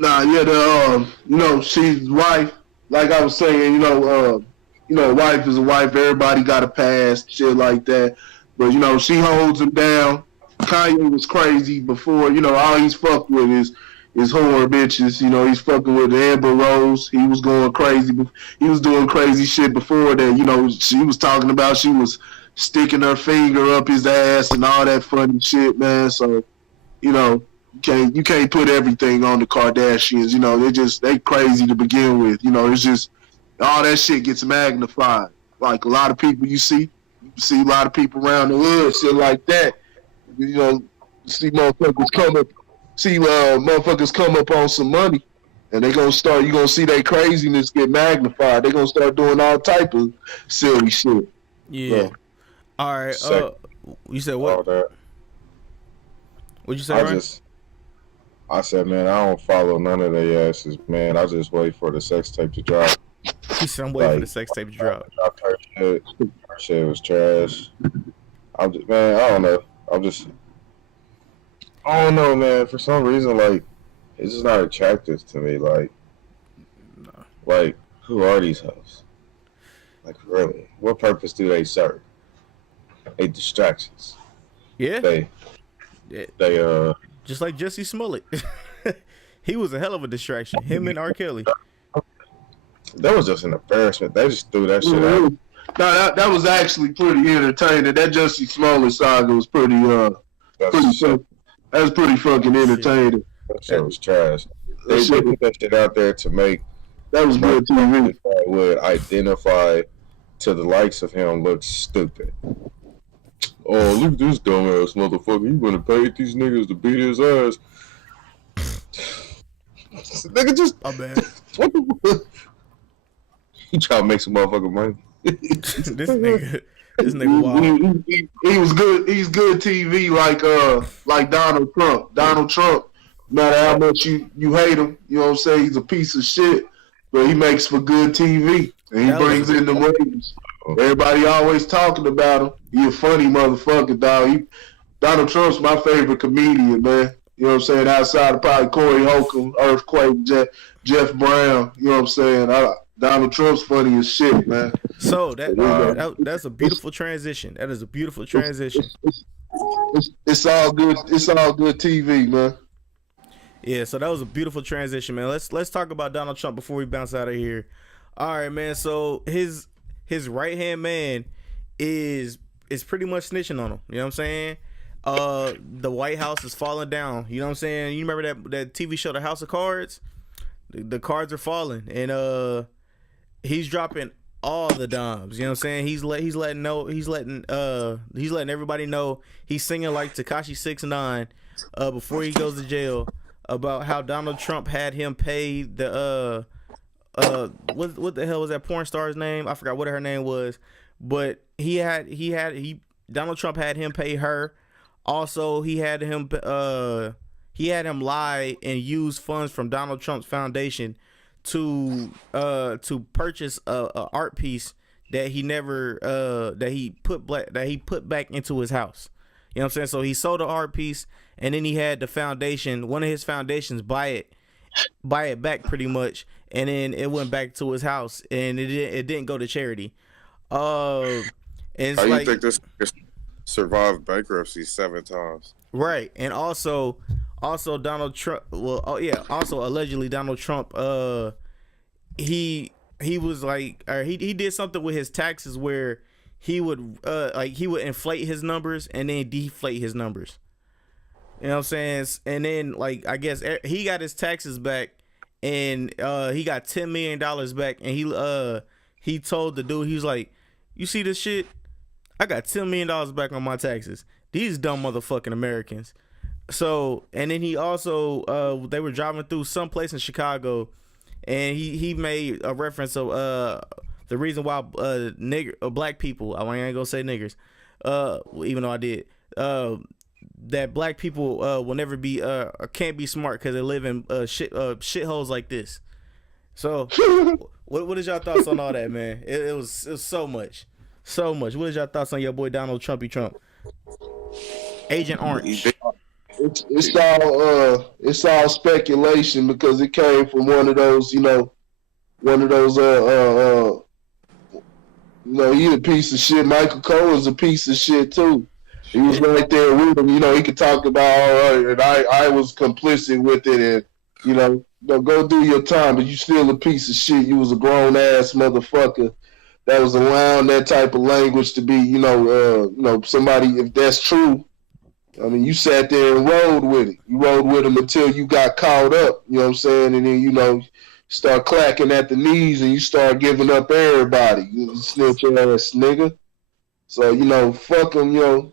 Nah, yeah, she's wife. Like I was saying, wife is a wife. Everybody got a past, shit like that. But she holds him down. Kanye was crazy before. All he's fucked with is whore bitches. He's fucking with Amber Rose. He was going crazy. He was doing crazy shit before that. She was talking about she was sticking her finger up his ass and all that funny shit, man. So, you can't put everything on the Kardashians. They crazy to begin with. It's just all that shit gets magnified. Like a lot of people you see a lot of people around the hood, shit like that. See motherfuckers come up on some money, and they gonna start. You gonna see their craziness get magnified. They gonna start doing all type of silly shit. Yeah. All right. You said what? What'd you say, Ryan? I said, man, I don't follow none of their asses, man. I just wait for the sex tape to drop. He said, I'm waiting for the sex tape to drop. Her shit was trash. I don't know. I don't know, man. For some reason, like, it's just not attractive to me. Like, no. Like, who are these hoes? Like, really? What purpose do they serve? They distractions. Yeah. They just like Jussie Smollett. He was a hell of a distraction. Him and R. Kelly. That was just an embarrassment. They just threw that shit out. No, that was actually pretty entertaining. That Jussie Smollett saga was pretty that was pretty fucking entertaining. That shit was trash. They put that shit out there to make that was good TV. Would identify to the likes of him look stupid. Oh, look at this dumbass motherfucker. You gonna pay these niggas to beat his ass? Nigga, just oh man. What the fuck? He try to make some motherfucking money. This nigga wild. He was good. He's good TV like Donald Trump. Donald Trump, no matter how much you hate him, you know what I'm saying? He's a piece of shit, but he makes for good TV. And he brings in the ratings. Everybody always talking about him. He a funny motherfucker, dog. Donald Trump's my favorite comedian, man. You know what I'm saying? Outside of probably Corey Holcomb, Earthquake, Jeff Brown. You know what I'm saying? Donald Trump's funny as shit, man. So that's a beautiful transition. That is a beautiful transition. It's all good. It's all good TV, man. Yeah, so that was a beautiful transition, man. Let's talk about Donald Trump before we bounce out of here. All right, man. So his right hand man is pretty much snitching on him. You know what I'm saying? The White House is falling down. You know what I'm saying? You remember that TV show, The House of Cards? The cards are falling, and he's dropping all the dimes. You know what I'm saying? He's letting everybody know he's singing like Tekashi 6ix9ine before he goes to jail about how Donald Trump had him pay the what the hell was that porn star's name? I forgot what her name was, but Donald Trump had him pay her. Also, he had him lie and use funds from Donald Trump's foundation to purchase a art piece that he never that he put back into his house. You know what I'm saying? So he sold the art piece, and then he had the foundation, one of his foundations, buy it back pretty much, and then it went back to his house, and it didn't go to charity. And it's how you think this survived bankruptcy 7 times? Right, and also Donald Trump. Well, also allegedly Donald Trump. He was like, or he did something with his taxes where he would inflate his numbers and then deflate his numbers. You know what I'm saying? And then I guess he got his taxes back, and he got $10 million back, and he told the dude, he was like, "You see this shit? I got $10 million back on my taxes. These dumb motherfucking Americans." So, and then he also, they were driving through some place in Chicago, and he made a reference of the reason why black people, I ain't gonna say niggers, even though I did, that black people will never be can't be smart because they live in shitholes like this. So, what is y'all thoughts on all that, man? It was so much. What is y'all thoughts on your boy Donald Trumpy Trump? Agent Orange. it's all speculation because it came from one of those, one of those he a piece of shit. Michael Cohen's a piece of shit too. He was right there with him. He could talk about all right, and I was complicit with it, and go do your time, but you still a piece of shit. You was a grown ass motherfucker that was allowing that type of language to be, somebody. If that's true, I mean, you sat there and rode with it. You rode with him until you got caught up. You know what I'm saying? And then start clacking at the knees and you start giving up everybody. You snitch ass nigga. So fuck them.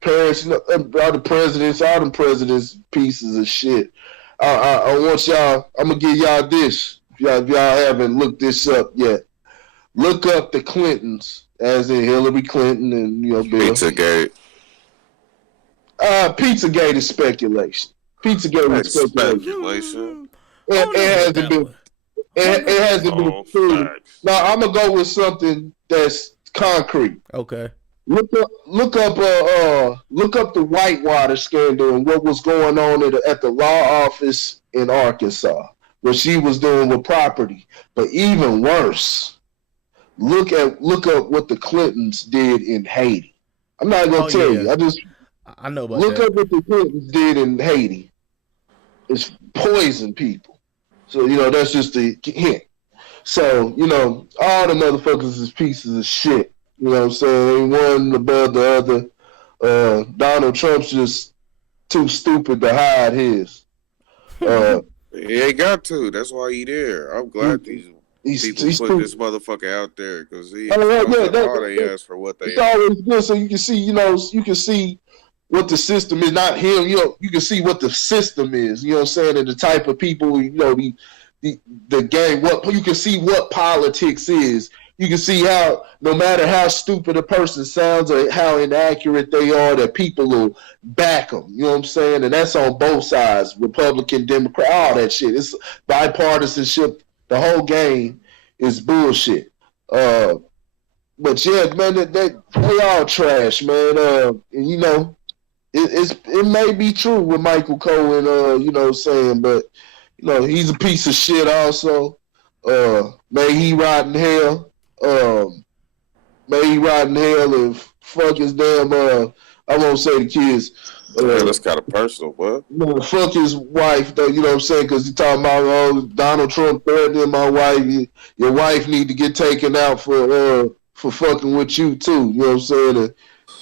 Parents. All the presidents, pieces of shit. I want y'all. I'm gonna give y'all this. If y'all haven't looked this up yet, look up the Clintons, as in Hillary Clinton and Bill. Pizzagate. Pizzagate is speculation. Pizzagate is speculation. It hasn't been proven. Now I'm gonna go with something that's concrete. Okay. Look up the Whitewater scandal and what was going on at the law office in Arkansas, what she was doing with property. But even worse, look up what the Clintons did in Haiti. I'm not gonna tell you. I know about look that. up what the Clintons did in Haiti. It's poison people. So that's just a hint. So all the motherfuckers is pieces of shit. You know what I'm saying? Ain't one above the other. Donald Trump's just too stupid to hide his. He ain't got to. That's why he there. I'm glad these people put this motherfucker out there because he they ask for what they. It's always good, so you can see. You can see what the system is. Not him. You can see what the system is. You know what I'm saying? And the type of people. The game. What you can see what politics is. You can see how, no matter how stupid a person sounds or how inaccurate they are, that people will back them. You know what I'm saying? And that's on both sides, Republican, Democrat, all that shit. It's bipartisanship. The whole game is bullshit. But yeah, man, they all trash, man. And it may be true with Michael Cohen, saying, but he's a piece of shit also. May he rot in hell. May he rot in hell and fuck his damn I won't say the kids. That's kind of personal, what? No, fuck his wife though, you know what I'm saying? Because he talking about Donald Trump threatening my wife. Your wife need to get taken out for fucking with you too. You know what I'm saying?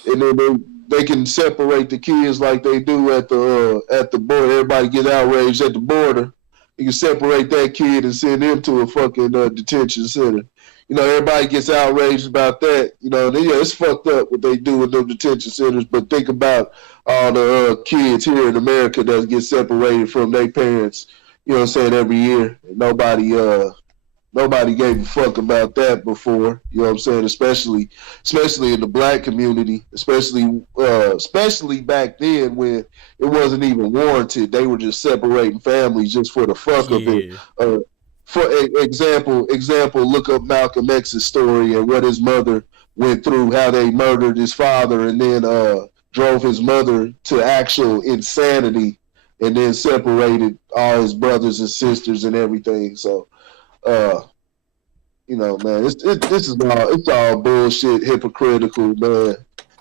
And then they can separate the kids like they do at the border. Everybody get outraged at the border. You can separate that kid and send him to a fucking detention center. Everybody gets outraged about that. It's fucked up what they do with them detention centers. But think about all the kids here in America that get separated from their parents. You know what I'm saying, every year. And nobody gave a fuck about that before. You know what I'm saying, especially in the black community, especially back then when it wasn't even warranted. They were just separating families just for the fuck of it. For example, look up Malcolm X's story and what his mother went through, how they murdered his father and then drove his mother to actual insanity and then separated all his brothers and sisters and everything. So, man, it's all bullshit, hypocritical, man.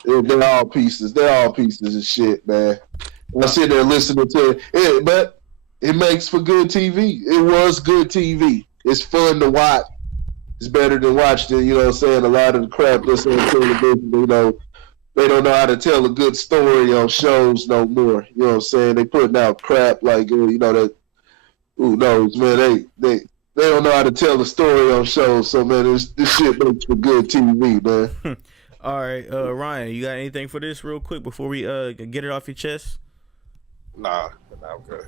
They're all pieces. They're all pieces of shit, man. I sit there listening to it, but it makes for good TV. It was good TV. It's fun to watch. It's better than watching, you know what I'm saying, a lot of the crap that's on television. They don't know how to tell a good story on shows no more. You know what I'm saying? They putting out crap like, that, who knows, man. They don't know how to tell a story on shows. So, man, this shit makes for good TV, man. All right, Ryan, you got anything for this real quick before we get it off your chest? Nah, I'm good.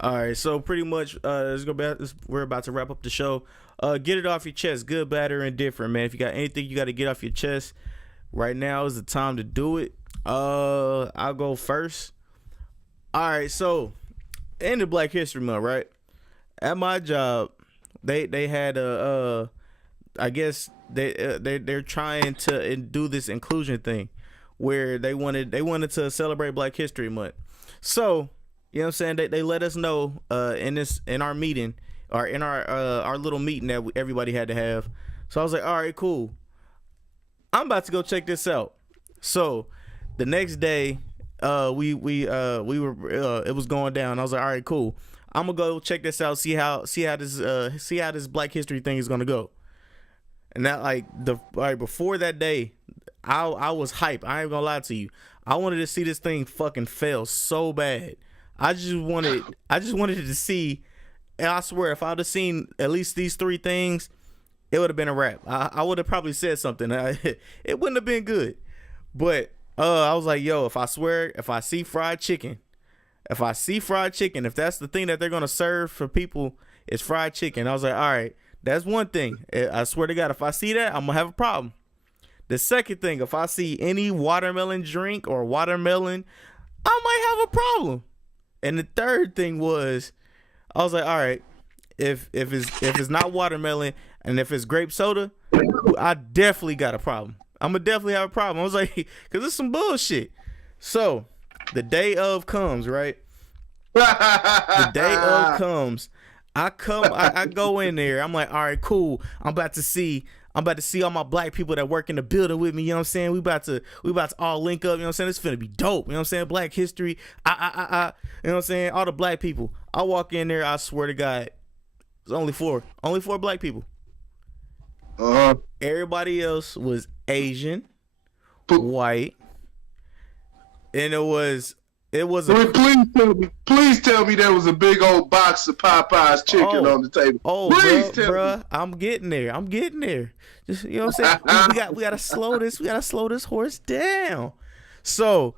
All right, so pretty much we're about to wrap up the show. Get it off your chest, good, bad, or indifferent, man. If you got anything you got to get off your chest, right now is the time to do it. I'll go first. All right, so in the Black History Month, right? At my job, they had I guess they're trying to do this inclusion thing where they wanted to celebrate Black History Month. So, you know what I'm saying? They let us know in our meeting, or in our little meeting that everybody had to have. So I was like, all right, cool. I'm about to go check this out. So the next day, we were it was going down. I was like, all right, cool. I'm gonna go check this out, see how this Black History thing is gonna go. And that before that day, I was hyped. I ain't gonna lie to you. I wanted to see this thing fucking fail so bad. I just wanted to see, and I swear, if I'd have seen at least these 3 things, it would have been a wrap. I would have probably said something. It wouldn't have been good. But I was like, yo, if I see fried chicken, if that's the thing that they're gonna serve for people, it's fried chicken. I was like, all right, that's one thing. I swear to God, if I see that, I'm gonna have a problem. The second thing, if I see any watermelon drink or watermelon, I might have a problem. And the third thing was, I was like, all right, if it's not watermelon and if it's grape soda, I definitely got a problem. I'm gonna definitely have a problem. I was like, because it's some bullshit. So the day of comes, right? The day of comes. I go in there. I'm like, all right, cool. I'm about to see all my Black people that work in the building with me. You know what I'm saying? We about to all link up. You know what I'm saying? It's finna be dope. You know what I'm saying? Black history. You know what I'm saying? All the Black people. I walk in there. I swear to God, it's only four Black people. Everybody else was Asian, white, and it was Please tell me there was a big old box of Popeye's chicken on the table. Please tell me. I'm getting there. Just, you know what I'm saying? we gotta slow this horse down. So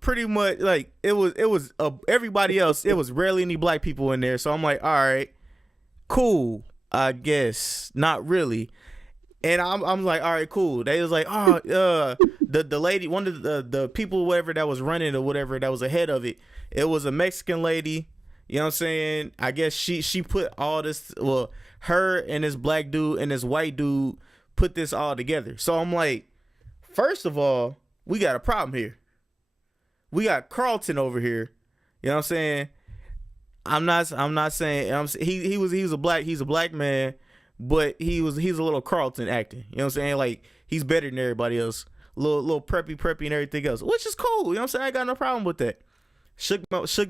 pretty much like it was everybody else, it was rarely any Black people in there. So I'm like, all right, cool, I guess not really. And I'm like, all right, cool. They was like, the lady, one of the people, whatever that was running or whatever that was ahead of it, it was a Mexican lady. You know what I'm saying? I guess she put all this, well, her and this Black dude and this white dude put this all together. So I'm like, first of all, we got a problem here. We got Carlton over here. You know what I'm saying? I'm not saying he's a black man. But he's a little Carlton acting. You know what I'm saying? Like, he's better than everybody else. Little preppy and everything else, which is cool. You know what I'm saying? I ain't got no problem with that. Shook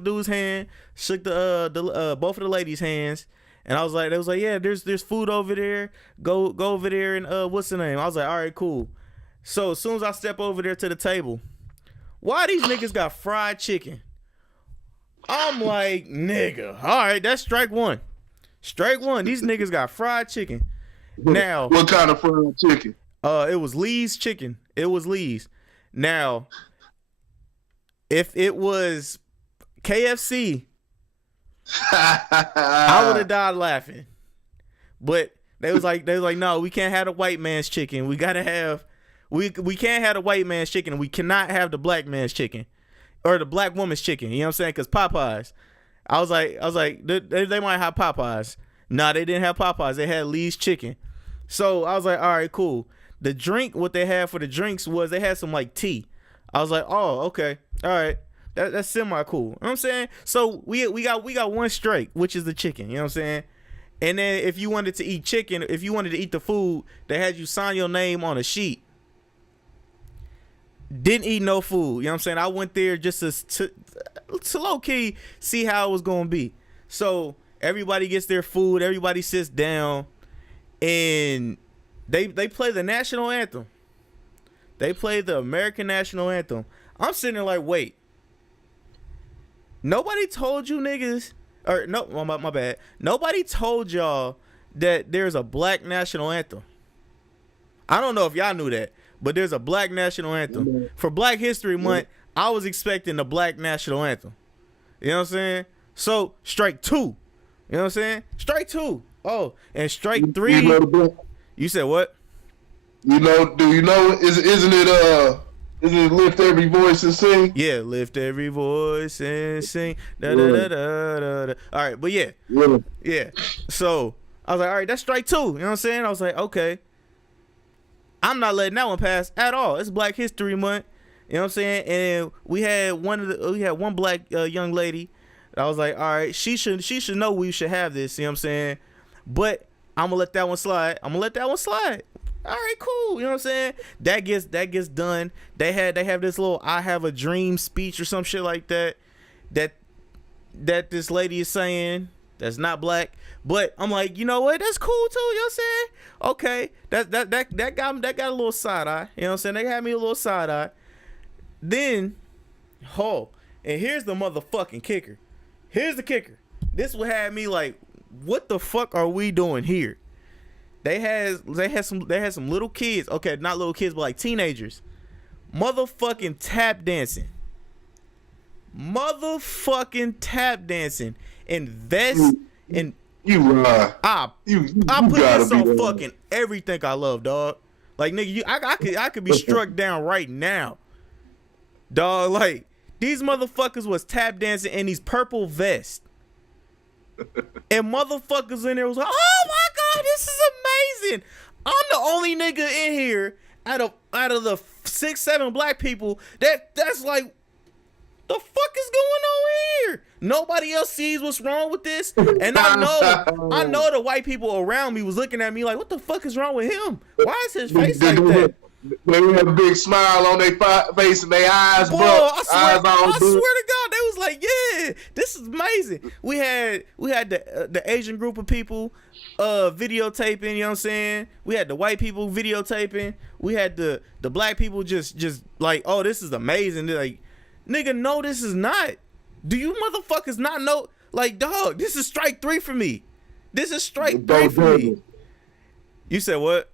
dude's hand, shook the both of the ladies' hands, and I was like, they was like, yeah, there's food over there. Go over there and what's the name? I was like, all right, cool. So as soon as I step over there to the table, why these niggas got fried chicken? I'm like, nigga, all right, that's strike one. Straight one. These niggas got fried chicken. Now, what kind of fried chicken? It was Lee's chicken. It was Lee's. Now, if it was KFC, I would have died laughing. But they was like, no, we can't have the white man's chicken. We gotta have, we can't have the white man's chicken. We cannot have the Black man's chicken, or the Black woman's chicken. You know what I'm saying? Because Popeyes. I was like, they might have Popeyes. Nah, they didn't have Popeyes. They had Lee's chicken. So I was like, all right, cool. The drink, what they had for the drinks was they had some like tea. I was like, oh, okay, all right, that's semi cool. You know what I'm saying? So we got one straight, which is the chicken. You know what I'm saying? And then if you wanted to eat chicken, if you wanted to eat the food, they had you sign your name on a sheet. Didn't eat no food. You know what I'm saying? I went there just to low key see how it was gonna be. So everybody gets their food, everybody sits down, and they play the national anthem. They play the American national anthem. I'm sitting there like, wait, nobody told you niggas, or no, my bad. Nobody told y'all that there's a Black national anthem. I don't know if y'all knew that, but there's a Black national anthem. For Black History Month, I was expecting the Black national anthem. You know what I'm saying? So, strike two. You know what I'm saying? Strike two. Oh, and strike three. You said what? Do you know, isn't it lift every voice and sing? Yeah, lift every voice and sing. Da, da, da, da, da, da. All right, but yeah. Yeah. So, I was like, all right, that's strike two. You know what I'm saying? I was like, okay. I'm not letting that one pass at all. It's Black History Month. You know what I'm saying? And we had one black young lady. I was like, all right, she should know we should have this. You know what I'm saying? But I'm gonna let that one slide. All right, cool. You know what I'm saying? That gets done. They have this little "I have a dream" speech or some shit like that. That this lady is saying that's not black. But I'm like, you know what? That's cool too. You know what I'm saying? Okay, that got a little side eye. You know what I'm saying? They had me a little side eye. Then, and here's the motherfucking kicker. Here's the kicker. This would have me like, what the fuck are we doing here? They had some little kids. Okay, not little kids, but like teenagers. Motherfucking tap dancing. And vests and I put this on fucking everything I love, dog. Like nigga, I could be struck down right now. Dog, like these motherfuckers was tap dancing in these purple vests. And motherfuckers in there was like, oh my god, this is amazing. I'm the only nigga in here out of the 6-7 black people that's like, the fuck is going on here? Nobody else sees what's wrong with this. And I know the white people around me was looking at me like, what the fuck is wrong with him? Why is his face like that? They have a big smile on their face and their eyes. Boy, I swear to God, they was like, yeah, this is amazing. We had the Asian group of people videotaping, you know what I'm saying? We had the white people videotaping. We had the black people just like, oh, this is amazing. They're like, nigga, no, this is not. Do you motherfuckers not know? Like, dog, this is strike 3 for me. This is strike 3 for me. You said what?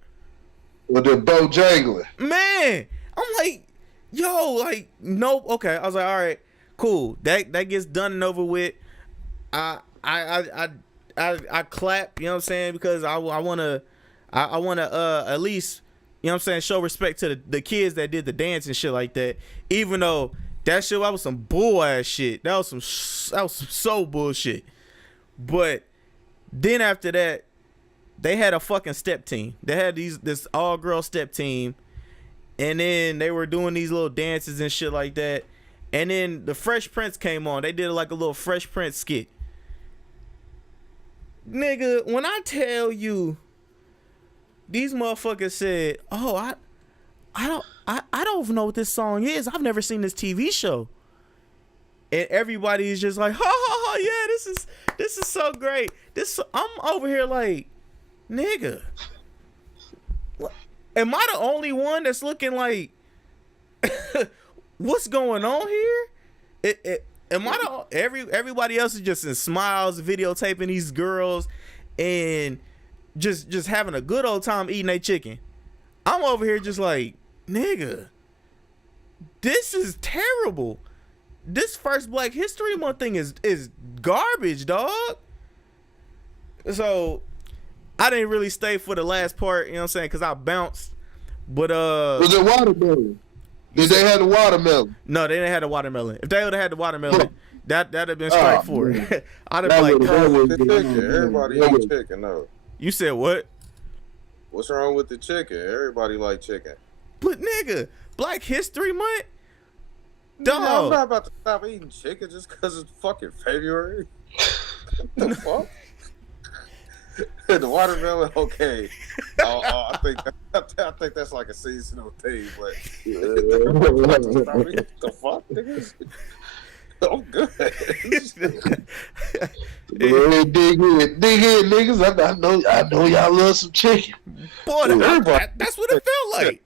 With the Bojangler. Man, I'm like, yo, like, nope. Okay, I was like, all right, cool. That gets done and over with. I clap. You know what I'm saying? Because I wanna at least, you know what I'm saying, show respect to the kids that did the dance and shit like that. Even though that was some bull ass shit. That was some so bullshit. But then after that, they had a fucking step team. They had this all girl step team, and then they were doing these little dances and shit like that. And then the Fresh Prince came on. They did like a little Fresh Prince skit. Nigga, when I tell you, these motherfuckers said, "Oh, I don't know what this song is. I've never seen this TV show." And everybody is just like, "Ha ha ha! Yeah, this is so great." I'm over here like, nigga, am I the only one that's looking like, what's going on here? Am I everybody else is just in smiles, videotaping these girls, and just having a good old time eating their chicken. I'm over here just like, nigga, this is terrible. This first Black History Month thing is garbage, dog. So I didn't really stay for the last part, you know what I'm saying, because I bounced. But was it watermelon? Did they have the watermelon? No, they didn't have the watermelon. If they would have had the watermelon, that'd have been strike 4. I'd have been like, everybody eat chicken, no. You said what? What's wrong with the chicken? Everybody like chicken. But nigga, Black History Month? Dog. No, I'm not about to stop eating chicken just because it's fucking February. What the fuck? The watermelon, okay. I think that's like a seasonal thing, but the fuck, niggas? I'm good. Dig in, niggas. I know y'all love some chicken. Boy, that's what it felt like.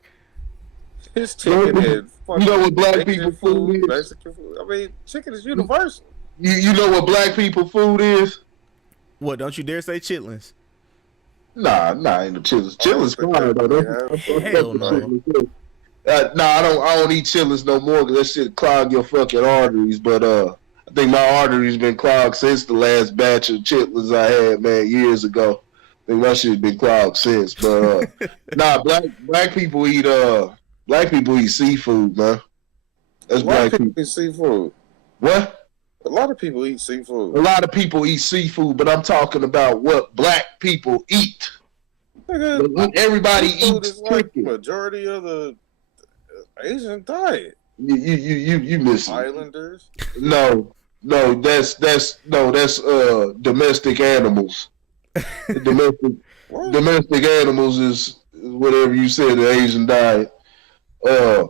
It's chicken and you know what black people food is? Mexican food. I mean, chicken is universal. You know what black people food is? What? Don't you dare say chitlins. Nah, ain't no chitlins. Chitlins fire though. Hell no. I don't eat chitlins no more because that shit clog your fucking arteries. But I think my arteries been clogged since the last batch of chitlins I had, man, years ago. I think my shit been clogged since. But nah, black people eat seafood, man. That's black people eat seafood. What? A lot of people eat seafood. A lot of people eat seafood, but I'm talking about what black people eat. Everybody seafood eats is like chicken. majority of the Asian diet. You missing. Islanders. No, that's domestic animals. Domestic animals is whatever you said, the Asian diet. Man,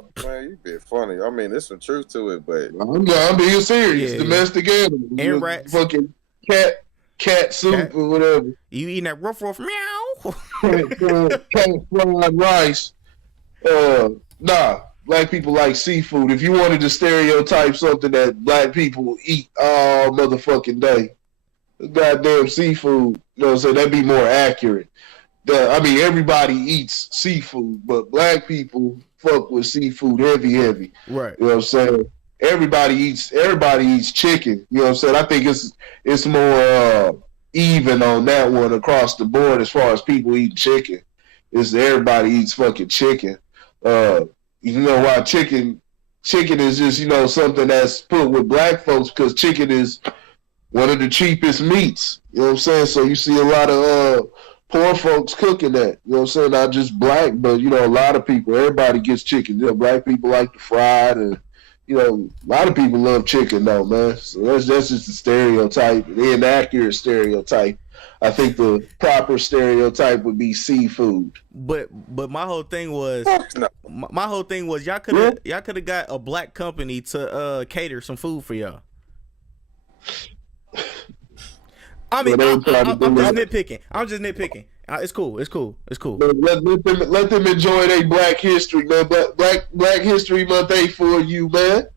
you being funny. I mean, there's some truth to it, but I'm being serious. Yeah. Domestic animals. And rats. Fucking cat soup or whatever. You eating that ruff meow? Cat fried rice. Nah. Black people like seafood. If you wanted to stereotype something that black people eat all motherfucking day, goddamn seafood, you know what I'm saying? That'd be more accurate. Everybody eats seafood, but black people fuck with seafood heavy. Right. You know what I'm saying? Everybody eats chicken. You know what I'm saying? I think it's more even on that one across the board as far as people eating chicken. It's everybody eats fucking chicken. You know why chicken is just, you know, something that's put with black folks because chicken is one of the cheapest meats. You know what I'm saying? So you see a lot of poor folks cooking that. You know what I'm saying? Not just black, but, you know, a lot of people, everybody gets chicken. You know, black people like the fried and, you know, a lot of people love chicken though, man. So that's just a stereotype, the inaccurate stereotype. I think the proper stereotype would be seafood. But my whole thing was y'all could have got a black company to cater some food for y'all. I mean, I'm just nitpicking. It's cool. Let them enjoy their Black History, man. Black History Month ain't for you, man.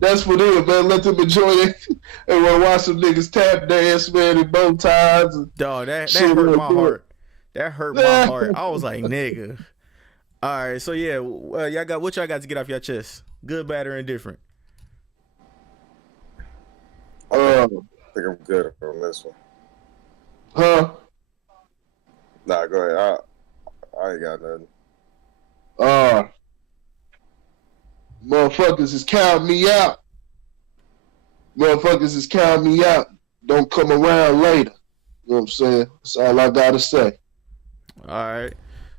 That's for them, man. Let them enjoy it. And want to watch some niggas tap dance, man, in bow ties. Dog, that hurt my heart. That hurt my heart. I was like, nigga. All right, so yeah, y'all got what y'all got to get off your chest? Good, bad, or indifferent? I think I'm good on this one. Huh? Nah, go ahead. I ain't got nothing. Motherfuckers is counting me out. Don't come around later. You know what I'm saying? That's all I gotta say. All right.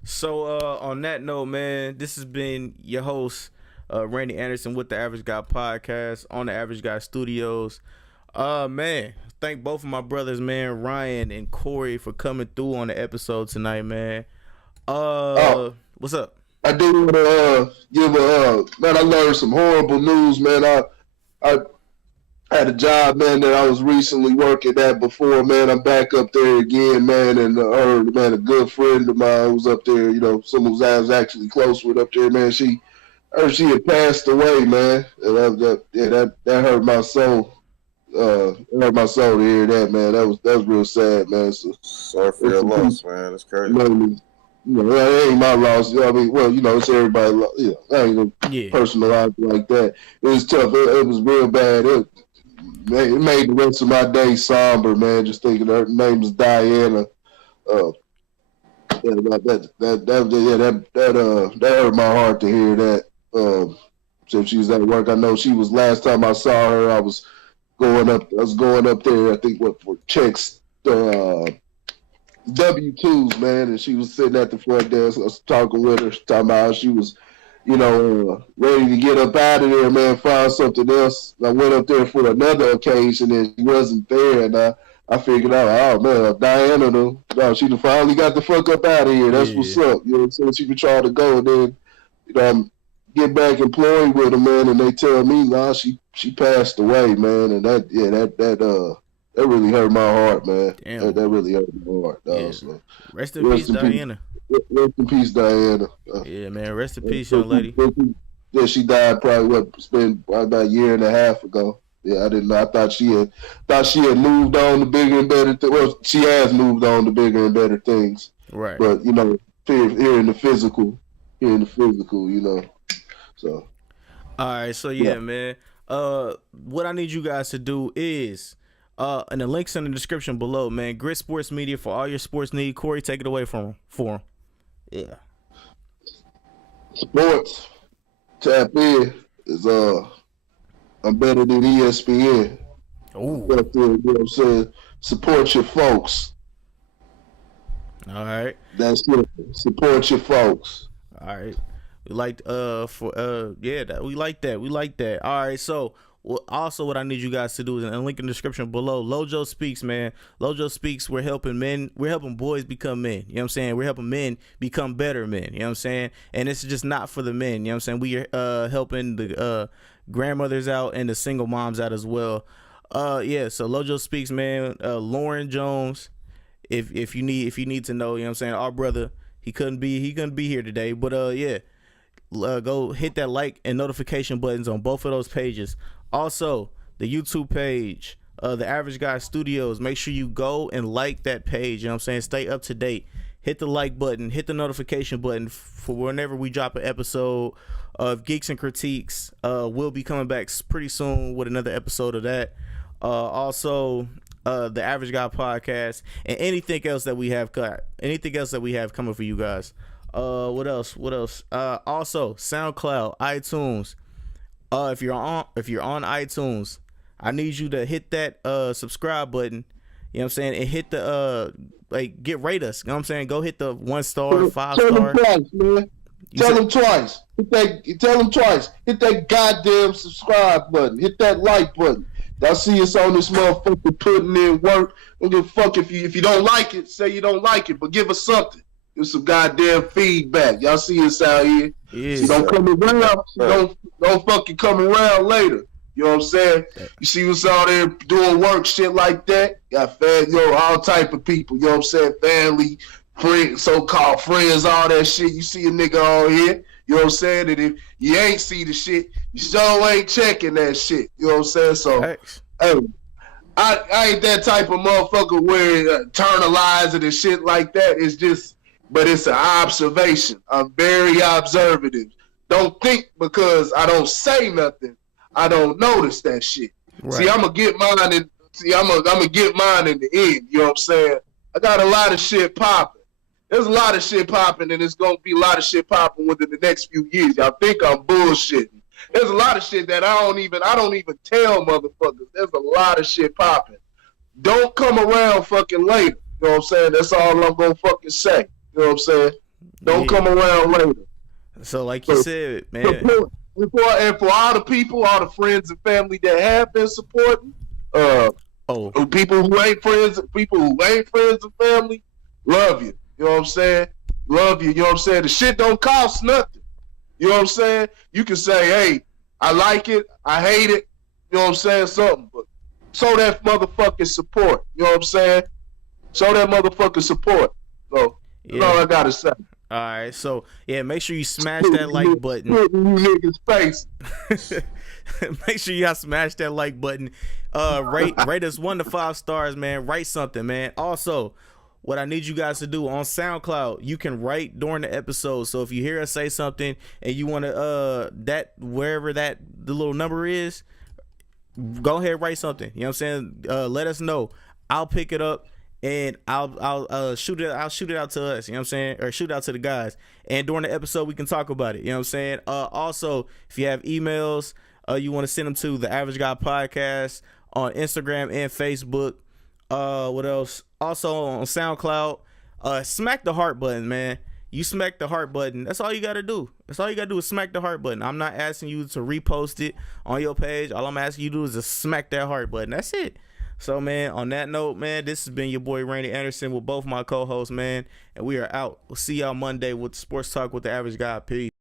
So on that note, man, this has been your host, Randy Anderson with the Average Guy Podcast on the Average Guy Studios. Man, thank both of my brothers, man, Ryan and Corey, for coming through on the episode tonight, man. What's up? I do want to give man, I learned some horrible news, man. I had a job, man, that I was recently working at before, man. I'm back up there again, man, and I heard, man, a good friend of mine who's up there, you know, someone who I was actually close with up there, man. She had passed away, man, and that hurt my soul. It hurt my soul to hear that, man. That was real sad, man. So, sorry for your loss, man. That's crazy. You know, that ain't my loss. You know, I mean, well, you know, it's everybody. You know, I ain't gonna personalize it like that. It was tough. It was real bad. It made the rest of my day somber, man. Just thinking her name was Diana. That hurt my heart to hear that. So she was at work. I know she was. Last time I saw her, I was going up there. I think for checks. W-2s, man, and she was sitting at the front desk. I was talking with her, talking about how she was, you know, ready to get up out of there, man, find something else. I went up there for another occasion, and she wasn't there, and I figured out, oh, man, Diana, no, she finally got the fuck up out of here. That's what's up. You know what I'm saying? She been trying to go, and then, you know, get back employed with her, man, and they tell me, nah, she passed away, man, and that really hurt my heart, man. Damn. That really hurt my heart, dog. Yeah. So, rest in peace, Diana. Rest in peace, Diana. Yeah, man. Rest in peace, young lady. Yeah, she died probably about a year and a half ago. Yeah, I didn't know. I thought she had moved on to bigger and better things. Well, she has moved on to bigger and better things. Right. But you know, here in the physical, you know. So. All right. So yeah, man. What I need you guys to do is. And the link's in the description below, man. Grit Sports Media for all your sports need. Corey, take it away for him. Yeah. Sports. Tap in is I'm better than ESPN. Ooh. You know what I'm saying? Support your folks. All right. That's it. Support your folks. All right. We like we like that. We like that. All right. So also what I need you guys to do is in the link in the description below. Lojo Speaks, man. Lojo Speaks, we're helping men, we're helping boys become men. You know what I'm saying? We're helping men become better men. You know what I'm saying? And it's just not for the men. You know what I'm saying? We are helping the grandmothers out and the single moms out as well. Yeah, so Lojo Speaks, man. Lauren Jones, if you need to know, you know what I'm saying? Our brother, he couldn't be here today, but yeah. Go hit that like and notification buttons on both of those pages. Also, the YouTube page, the Average Guy Studios. Make sure you go and like that page. You know what I'm saying? Stay up to date. Hit the like button. Hit the notification button for whenever we drop an episode of Geeks and Critiques. We'll be coming back pretty soon with another episode of that. Also, the Average Guy Podcast and anything else that we have coming for you guys. What else? Also SoundCloud, iTunes. If you're on iTunes, I need you to hit that subscribe button. You know what I'm saying? And hit the rate us. You know what I'm saying? Go hit the 1 star, 5 star. Tell them twice, man. Tell them twice. Tell them twice. Hit that goddamn subscribe button. Hit that like button. Y'all see us on this motherfucker putting in work. Don't give a fuck if you don't like it. Say you don't like it, but give us something. Give some goddamn feedback. Y'all see us out here. Yeah. So don't come around. Don't fucking come around later. You know what I'm saying? You see us out there doing work, shit like that. Got all type of people. You know what I'm saying? Family, friends, so-called friends, all that shit. You see a nigga on here. You know what I'm saying? And if you ain't see the shit, you sure ain't checking that shit. You know what I'm saying? So, hey, I ain't that type of motherfucker where internalize it and shit like that. It's just, but it's an observation. I'm very observative. Don't think because I don't say nothing, I don't notice that shit. Right. See, I'm gonna get mine I'm gonna get mine in the end. You know what I'm saying? I got a lot of shit popping. There's a lot of shit popping, and there's gonna be a lot of shit popping within the next few years. Y'all think I'm bullshitting? There's a lot of shit that I don't even tell motherfuckers. There's a lot of shit popping. Don't come around fucking later. You know what I'm saying? That's all I'm gonna fucking say. You know what I'm saying? Don't come around later. So like you said, man. And for all the people, all the friends and family that have been supporting, people who ain't friends and family, love you. You know what I'm saying? Love you. You know what I'm saying? The shit don't cost nothing. You know what I'm saying? You can say, hey, I like it, I hate it. You know what I'm saying? Something, but show that motherfucking support. You know what I'm saying? Show that motherfucking support. So that's all I gotta say. All right, so yeah, make sure you smash that like button. Make sure y'all smash that like button. Rate us 1 to 5 stars, man. Write something, man. Also, what I need you guys to do on SoundCloud, you can write during the episode. So if you hear us say something and you want to wherever the little number is, go ahead and write something. You know what I'm saying? Let us know. I'll pick it up. And I'll shoot it out to us, you know what I'm saying, or shoot it out to the guys, and during the episode we can talk about it, you know what I'm saying. Also, if you have emails, you want to send them to the Average Guy Podcast on Instagram and Facebook. What else? Also on SoundCloud, smack the heart button, man. You smack the heart button. That's all you got to do. That's all you got to do is smack the heart button. I'm not asking you to repost it on your page. All I'm asking you to do is just smack that heart button. That's it. So, man, on that note, man, this has been your boy Randy Anderson with both my co-hosts, man, and we are out. We'll see y'all Monday with Sports Talk with the Average Guy. Peace.